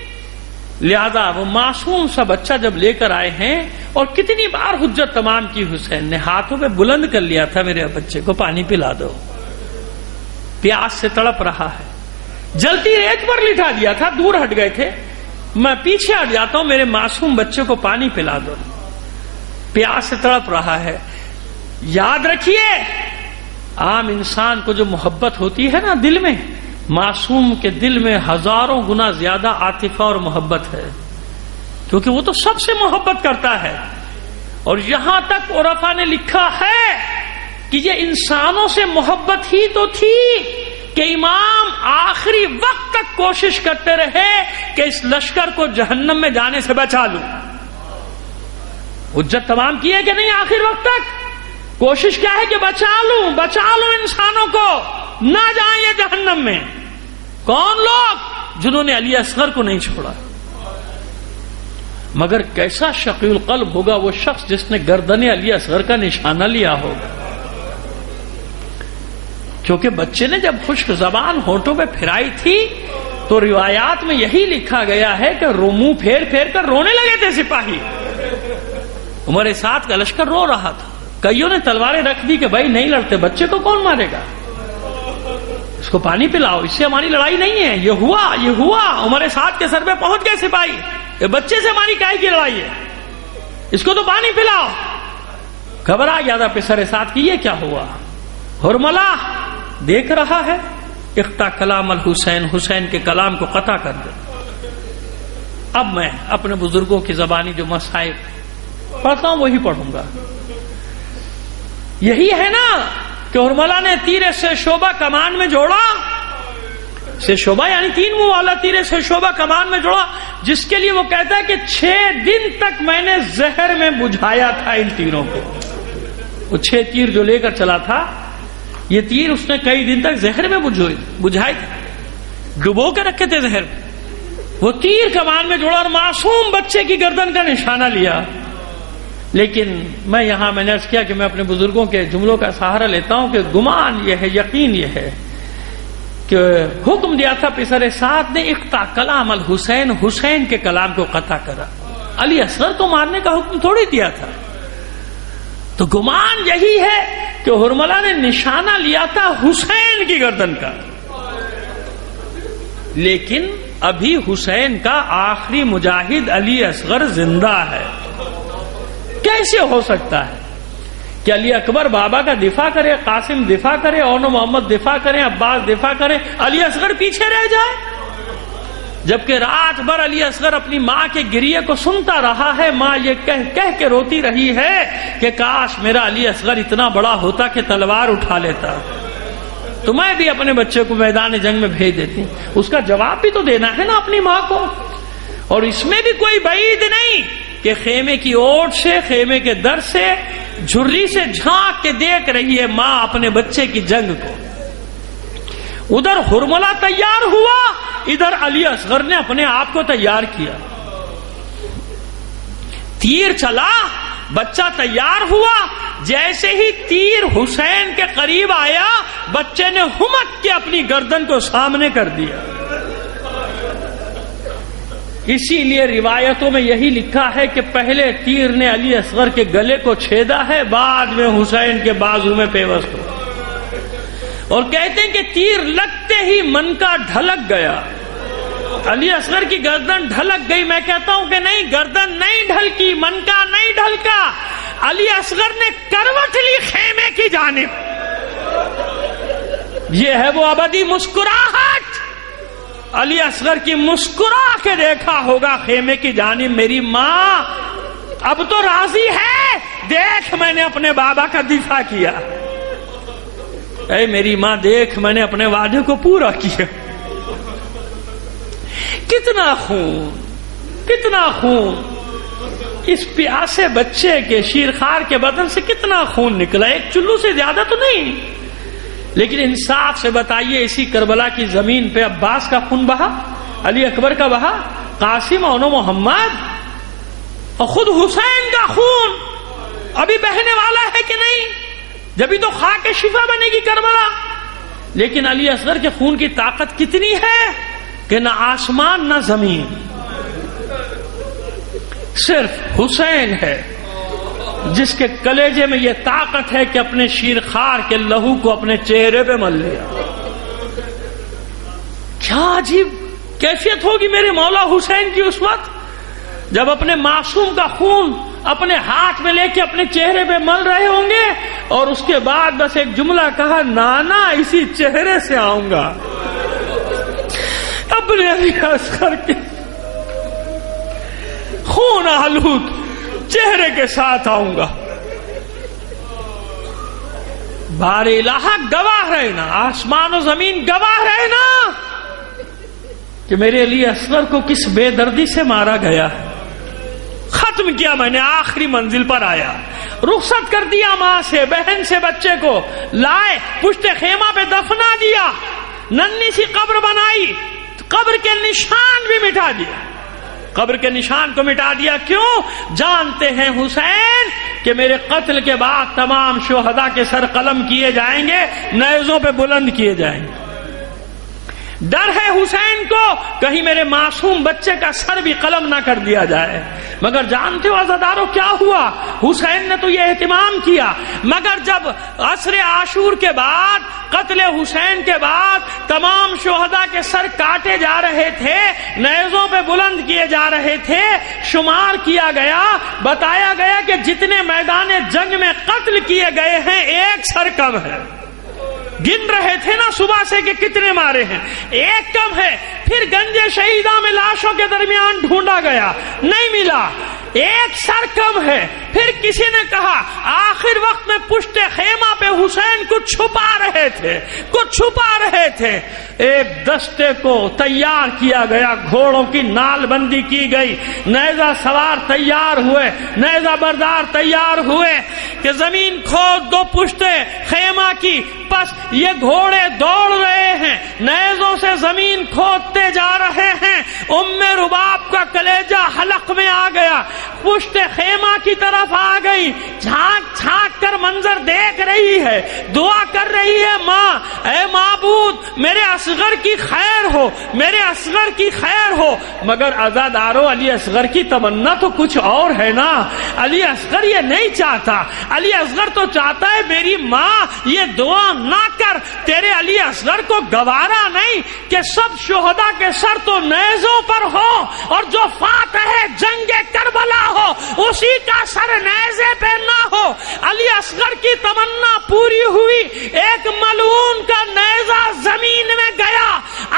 لہذا وہ معصوم سا بچہ جب لے کر آئے ہیں، اور کتنی بار حجت تمام کی حسین نے، ہاتھوں پہ بلند کر لیا تھا، میرے بچے کو پانی پلا دو، پیاس سے تڑپ رہا ہے، جلتی ریت پر لٹا دیا تھا، دور ہٹ گئے تھے، میں پیچھے ہٹ جاتا ہوں، میرے معصوم بچے کو پانی پلا دو، پیاس سے تڑپ رہا ہے۔ یاد رکھیے، عام انسان کو جو محبت ہوتی ہے نا دل میں، معصوم کے دل میں ہزاروں گنا زیادہ عاطفہ اور محبت ہے، کیونکہ وہ تو سب سے محبت کرتا ہے۔ اور یہاں تک عرفا نے لکھا ہے کہ یہ انسانوں سے محبت ہی تو تھی کہ امام آخری وقت تک کوشش کرتے رہے کہ اس لشکر کو جہنم میں جانے سے بچا لوں۔ حجت تمام کی ہے کہ نہیں؟ آخر وقت تک کوشش کیا ہے کہ بچا لوں انسانوں کو، نہ جائیں یہ جہنم میں۔ کون لوگ؟ جنہوں نے علی اصغر کو نہیں چھوڑا۔ مگر کیسا شقی القلب ہوگا وہ شخص جس نے گردن علی اصغر کا نشانہ لیا ہوگا، کیونکہ بچے نے جب خشک زبان ہونٹوں پہ پھرائی تھی تو روایات میں یہی لکھا گیا ہے کہ منہ پھیر پھیر کر رونے لگے تھے سپاہی۔ عمر سعد کا لشکر رو رہا تھا، کئیوں نے تلواریں رکھ دی کہ بھائی نہیں لڑتے، بچے کو کون مارے گا، اس کو پانی پلاؤ، اس سے ہماری لڑائی نہیں ہے۔ یہ ہوا عمر سعد کے سر پہ پہنچ گئے سپاہی، یہ بچے سے ہماری کاہے کی لڑائی ہے، اس کو تو پانی پلاؤ۔ گھبرا گیا تھا پسر سعد کی، یہ کیا ہوا؟ ہرملہ دیکھ رہا ہے، اقطع کلام الحسین، حسین کے کلام کو قطع کر دے۔ اب میں اپنے بزرگوں کی زبانی جو مصائب پڑھتا ہوں وہی پڑھوں گا۔ یہی ہے نا کہ ہرملہ نے تیرے سے شعبہ کمان میں جوڑا، سے شعبہ یعنی 3 منہ والا، تیرے سے شعبہ کمان میں جوڑا، جس کے لیے وہ کہتا ہے کہ 6 دن تک میں نے زہر میں بجھایا تھا ان تیروں کو۔ وہ 6 تیر جو لے کر چلا تھا، یہ تیر اس نے کئی دن تک زہر میں بجھائے تھے، ڈبو کے رکھے تھے زہر میں۔ وہ تیر کمان میں جوڑا اور معصوم بچے کی گردن کا نشانہ لیا۔ لیکن میں نے عرض کیا کہ میں اپنے بزرگوں کے جملوں کا سہارا لیتا ہوں کہ گمان یہ ہے، یقین یہ ہے کہ حکم دیا تھا پسر سعد نے، اقطع کلام الحسین، حسین کے کلام کو قطع کرا، علی اصغر کو مارنے کا حکم تھوڑی دیا تھا۔ تو گمان یہی ہے کہ ہرملہ نے نشانہ لیا تھا حسین کی گردن کا، لیکن ابھی حسین کا آخری مجاہد علی اصغر زندہ ہے۔ کیسے ہو سکتا ہے کہ علی اکبر بابا کا دفاع کرے، قاسم دفاع کرے، اون محمد دفاع کرے، عباس دفاع کرے، علی اصغر پیچھے رہ جائے؟ جبکہ رات بھر علی اصغر اپنی ماں کے گریے کو سنتا رہا ہے، ماں یہ کہہ کے روتی رہی ہے کہ کاش میرا علی اصغر اتنا بڑا ہوتا کہ تلوار اٹھا لیتا، تو میں بھی اپنے بچے کو میدان جنگ میں بھیج دیتی۔ اس کا جواب بھی تو دینا ہے نا اپنی ماں کو۔ اور اس میں بھی کوئی بعید نہیں کہ خیمے کی اوٹ سے، خیمے کے در سے، جھرری سے جھانک کے دیکھ رہی ہے ماں اپنے بچے کی جنگ کو۔ ادھر ہرملہ تیار ہوا، ادھر علی اصغر نے اپنے آپ کو تیار کیا۔ تیر چلا، بچہ تیار ہوا، جیسے ہی تیر حسین کے قریب آیا، بچے نے ہمک کے اپنی گردن کو سامنے کر دیا۔ اسی لیے روایتوں میں یہی لکھا ہے کہ پہلے تیر نے علی اصغر کے گلے کو چھیدا ہے، بعد میں حسین کے بازو میں پیوست ہوا۔ اور کہتے ہیں کہ تیر لگتے ہی من کا ڈھلک گیا، علی اصغر کی گردن ڈھلک گئی۔ میں کہتا ہوں کہ نہیں، گردن نہیں ڈھلکی، من کا نہیں ڈھلکا، علی اصغر نے کروٹ لی خیمے کی جانب۔ یہ ہے وہ ابدی مسکراہٹ۔ علی اصغر کی مسکرا کے دیکھا ہوگا خیمے کی جانب، میری ماں اب تو راضی ہے، دیکھ میں نے اپنے بابا کا دفاع کیا، اے میری ماں دیکھ میں نے اپنے وعدے کو پورا کیا۔ کتنا خون، کتنا خون اس پیاسے بچے کے، شیرخوار کے بدن سے کتنا خون نکلا، ایک چلو سے زیادہ تو نہیں۔ لیکن انصاف سے بتائیے، اسی کربلا کی زمین پہ عباس کا خون بہا، علی اکبر کا بہا، قاسم اور محمد، اور خود حسین کا خون ابھی بہنے والا ہے کہ نہیں؟ جبھی تو خاک شفا بنے گی کربلا۔ لیکن علی اصغر کے خون کی طاقت کتنی ہے کہ نہ آسمان نہ زمین، صرف حسین ہے جس کے کلیجے میں یہ طاقت ہے کہ اپنے شیرخوار کے لہو کو اپنے چہرے پہ مل لیا۔ کیا عجیب کیفیت ہوگی میرے مولا حسین کی اس وقت جب اپنے معصوم کا خون اپنے ہاتھ میں لے کے اپنے چہرے پہ مل رہے ہوں گے، اور اس کے بعد بس ایک جملہ کہا، نانا اسی چہرے سے آؤں گا، اپنے علی اصغر کے خون آلود چہرے کے ساتھ آؤں گا۔ بار الہ گواہ رہے نا، آسمان و زمین گواہ رہے نا کہ میرے علی اصغر کو کس بے دردی سے مارا گیا۔ ختم کیا میں نے، آخری منزل پر آیا، رخصت کر دیا ماں سے، بہن سے، بچے کو لائے، پشت خیمہ پہ دفنا دیا، ننھی سی قبر بنائی، قبر کے نشان بھی مٹا دیا، قبر کے نشان کو مٹا دیا۔ کیوں؟ جانتے ہیں حسین کہ میرے قتل کے بعد تمام شہداء کے سر قلم کیے جائیں گے، نیزوں پہ بلند کیے جائیں گے۔ ڈر ہے حسین کو کہیں میرے معصوم بچے کا سر بھی قلم نہ کر دیا جائے۔ مگر جانتے ہو عزادارو کیا ہوا؟ حسین نے تو یہ اہتمام کیا، مگر جب عصر عاشور کے بعد، قتل حسین کے بعد تمام شہداء کے سر کاٹے جا رہے تھے، نیزوں پہ بلند کیے جا رہے تھے، شمار کیا گیا، بتایا گیا کہ جتنے میدان جنگ میں قتل کیے گئے ہیں ایک سر کم ہے۔ گن رہے تھے نا صبح سے کہ کتنے مارے ہیں، ایک کم ہے۔ پھر گنجے شہیدہ میں لاشوں کے درمیان ڈھونڈا گیا، نہیں ملا، ایک سر کم ہے۔ پھر کسی نے کہا آخر وقت میں پشت خیمہ پہ حسین کچھ چھپا رہے تھے، کچھ چھپا رہے تھے۔ ایک دستے کو تیار کیا گیا، گھوڑوں کی نال بندی کی گئی، نیزہ سوار تیار ہوئے، نیزہ بردار تیار ہوئے کہ زمین کھود دو پشت خیمہ کی۔ پس یہ گھوڑے دوڑ رہے ہیں، نیزوں سے زمین کھودتے جا رہے ہیں۔ ام رباب کا کلیجہ حلق میں آ گیا، پشت خیمہ کی طرف آ گئی، جھانک جھانک کر منظر دیکھ رہی ہے، دعا کر رہی ہے، ماں اے معبود میرے اصغر کی خیر ہو، میرے اصغر کی خیر ہو۔ مگر عزادارو علی اصغر کی تمنا تو کچھ اور ہے نا، علی اصغر یہ نہیں چاہتا، علی اصغر تو چاہتا ہے میری ماں یہ دعا نہ کر، تیرے علی اصغر کو گوارا نہیں کہ سب شہداء کے سر تو نیزوں پر ہو، اور جو فاتح جنگ کربلا ہو اسی کا سر نیزے پہ نہ ہو۔ علی اصغر کی تمنا پوری ہوئی، ایک ملعون کا نیزہ زمین میں گیا،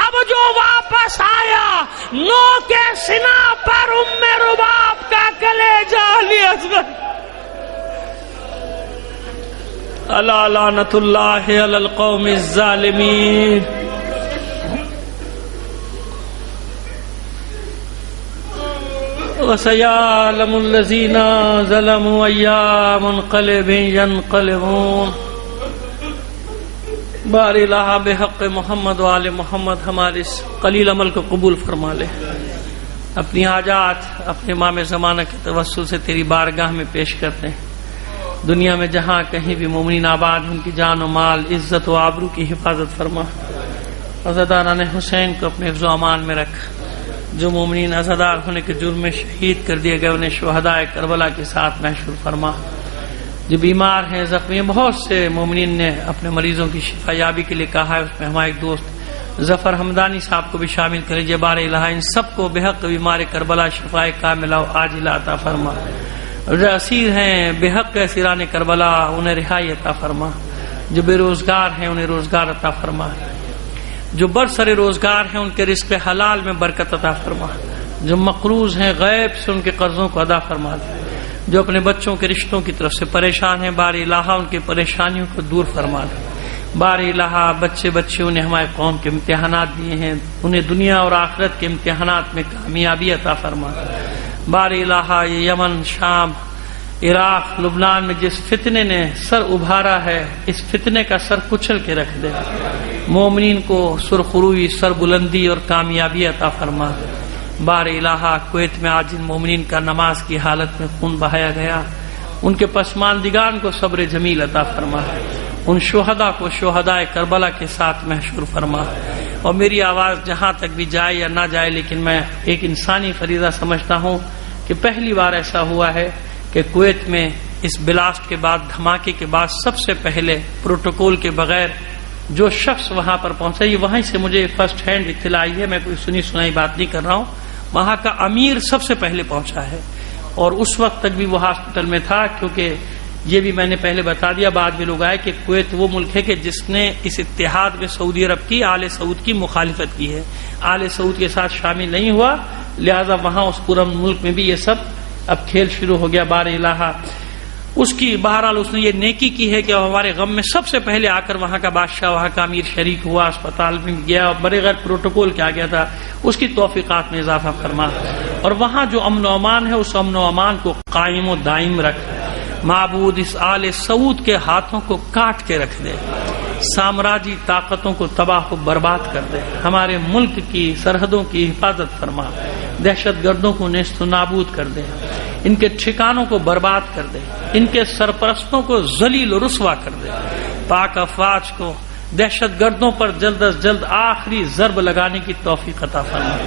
اب جو واپس آیا نو کے سنا پر ام رباب کا کلیجہ علی اصغر۔ الا لعنت اللہ علی القوم الظالمین۔ وَسَيَعْلَمُ الَّذِينَ ظَلَمُوا أَيَّ مُنقَلِبٍ يَنقَلِبُونَ۔ بار الہ بحق محمد و آل محمد ہمارے اس قلیل عمل کو قبول فرما لے، اپنی حاجات اپنے امام زمانہ کے توسل سے تیری بارگاہ میں پیش کرتے ہیں۔ دنیا میں جہاں کہیں بھی مومنین آباد، ان کی جان و مال، عزت و آبرو کی حفاظت فرما۔ عزاداران حسین کو اپنے حفظ و امان میں رکھ۔ جو مومنین عزادار ہونے کے جرم میں شہید کر دیے گئے انہیں شہداء کربلا کے ساتھ محشور فرما۔ جو بیمار ہیں، زخمی ہیں، بہت سے مومنین نے اپنے مریضوں کی شفا یابی کے لیے کہا ہے، اس میں ہمارے ایک دوست ظفر حمدانی صاحب کو بھی شامل کر لیجیے۔ بار الہ ان سب کو بحق بیمار کربلا شفائے کاملہ و عاجلہ عطا فرما۔ جو اسیر ہیں، بحق اسیران کربلا انہیں رہائی عطا فرما۔ جو بے روزگار ہیں انہیں روزگار عطا فرما۔ جو برسر روزگار ہیں ان کے رزق حلال میں برکت عطا فرما۔ جو مقروض ہیں غیب سے ان کے قرضوں کو ادا فرما دے۔ جو اپنے بچوں کے رشتوں کی طرف سے پریشان ہیں، بار الہ ان کی پریشانیوں کو دور فرما دے۔ بار الہ بچے بچیوں نے ہمارے قوم کے امتحانات دیے ہیں، انہیں دنیا اور آخرت کے امتحانات میں کامیابی عطا فرما دے۔ بار الہ یہ یمن، شام، عراق، لبنان میں جس فتنے نے سر ابھارا ہے، اس فتنے کا سر کچل کے رکھ دے۔ مومنین کو سرخروئی، سر بلندی اور کامیابی عطا فرما۔ بار الہ کویت میں آج ان مومنین کا نماز کی حالت میں خون بہایا گیا، ان کے پسماندگان کو صبر جمیل عطا فرما۔ ان شہداء کو شہداء کربلا کے ساتھ محشور فرما. اور میری آواز جہاں تک بھی جائے یا نہ جائے، لیکن میں ایک انسانی فریضہ سمجھتا ہوں کہ پہلی بار ایسا ہوا ہے کہ کویت میں اس بلاسٹ کے بعد، دھماکے کے بعد، سب سے پہلے پروٹوکول کے بغیر جو شخص وہاں پر پہنچا، یہ وہیں سے مجھے فرسٹ ہینڈ اطلاع آئی ہے، میں کوئی سنی سنائی بات نہیں کر رہا ہوں، وہاں کا امیر سب سے پہلے پہنچا ہے. اور اس وقت تک بھی وہ ہاسپٹل میں تھا، کیونکہ یہ بھی میں نے پہلے بتا دیا، بعد میں لوگ آئے کہ کویت وہ ملک ہے کہ جس نے اس اتحاد میں سعودی عرب کی، آل سعود کی مخالفت کی ہے، آل سعود کے ساتھ شامل نہیں ہوا، لہذا وہاں اس پورا ملک میں بھی یہ سب اب کھیل شروع ہو گیا. بار الہ اس کی بہرحال اس نے یہ نیکی کی ہے کہ ہمارے غم میں سب سے پہلے آ کر وہاں کا بادشاہ، وہاں کا امیر شریک ہوا، اسپتال میں گیا اور بغیر پروٹوکول کے آ گیا تھا. اس کی توفیقات میں اضافہ فرما، اور وہاں جو امن و امان ہے اس امن و امان کو قائم و دائم رکھ. معبود اس آل سعود کے ہاتھوں کو کاٹ کے رکھ دے، سامراجی طاقتوں کو تباہ و برباد کر دے، ہمارے ملک کی سرحدوں کی حفاظت فرما، دہشت گردوں کو نیست و نابود کر دے، ان کے ٹھکانوں کو برباد کر دے، ان کے سرپرستوں کو ذلیل و رسوا کر دے. پاک افواج کو دہشت گردوں پر جلد از جلد آخری ضرب لگانے کی توفیق عطا فرما.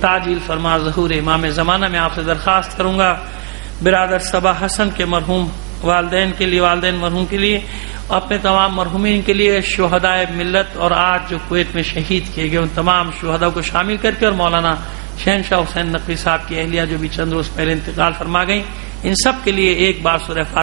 تعجیل فرما ظہور امام زمانہ. میں آپ سے درخواست کروں گا برادر صبا حسن کے مرحوم والدین کے لیے، والدین مرحوم کے لیے، اپنے تمام مرحومین کے لیے، شہدائے ملت اور آج جو کویت میں شہید کیے گئے ان تمام شہداء کو شامل کر کے، اور مولانا شہنشاہ حسین نقوی صاحب کی اہلیہ جو بھی چند روز پہلے انتقال فرما گئیں، ان سب کے لیے ایک بار سورہ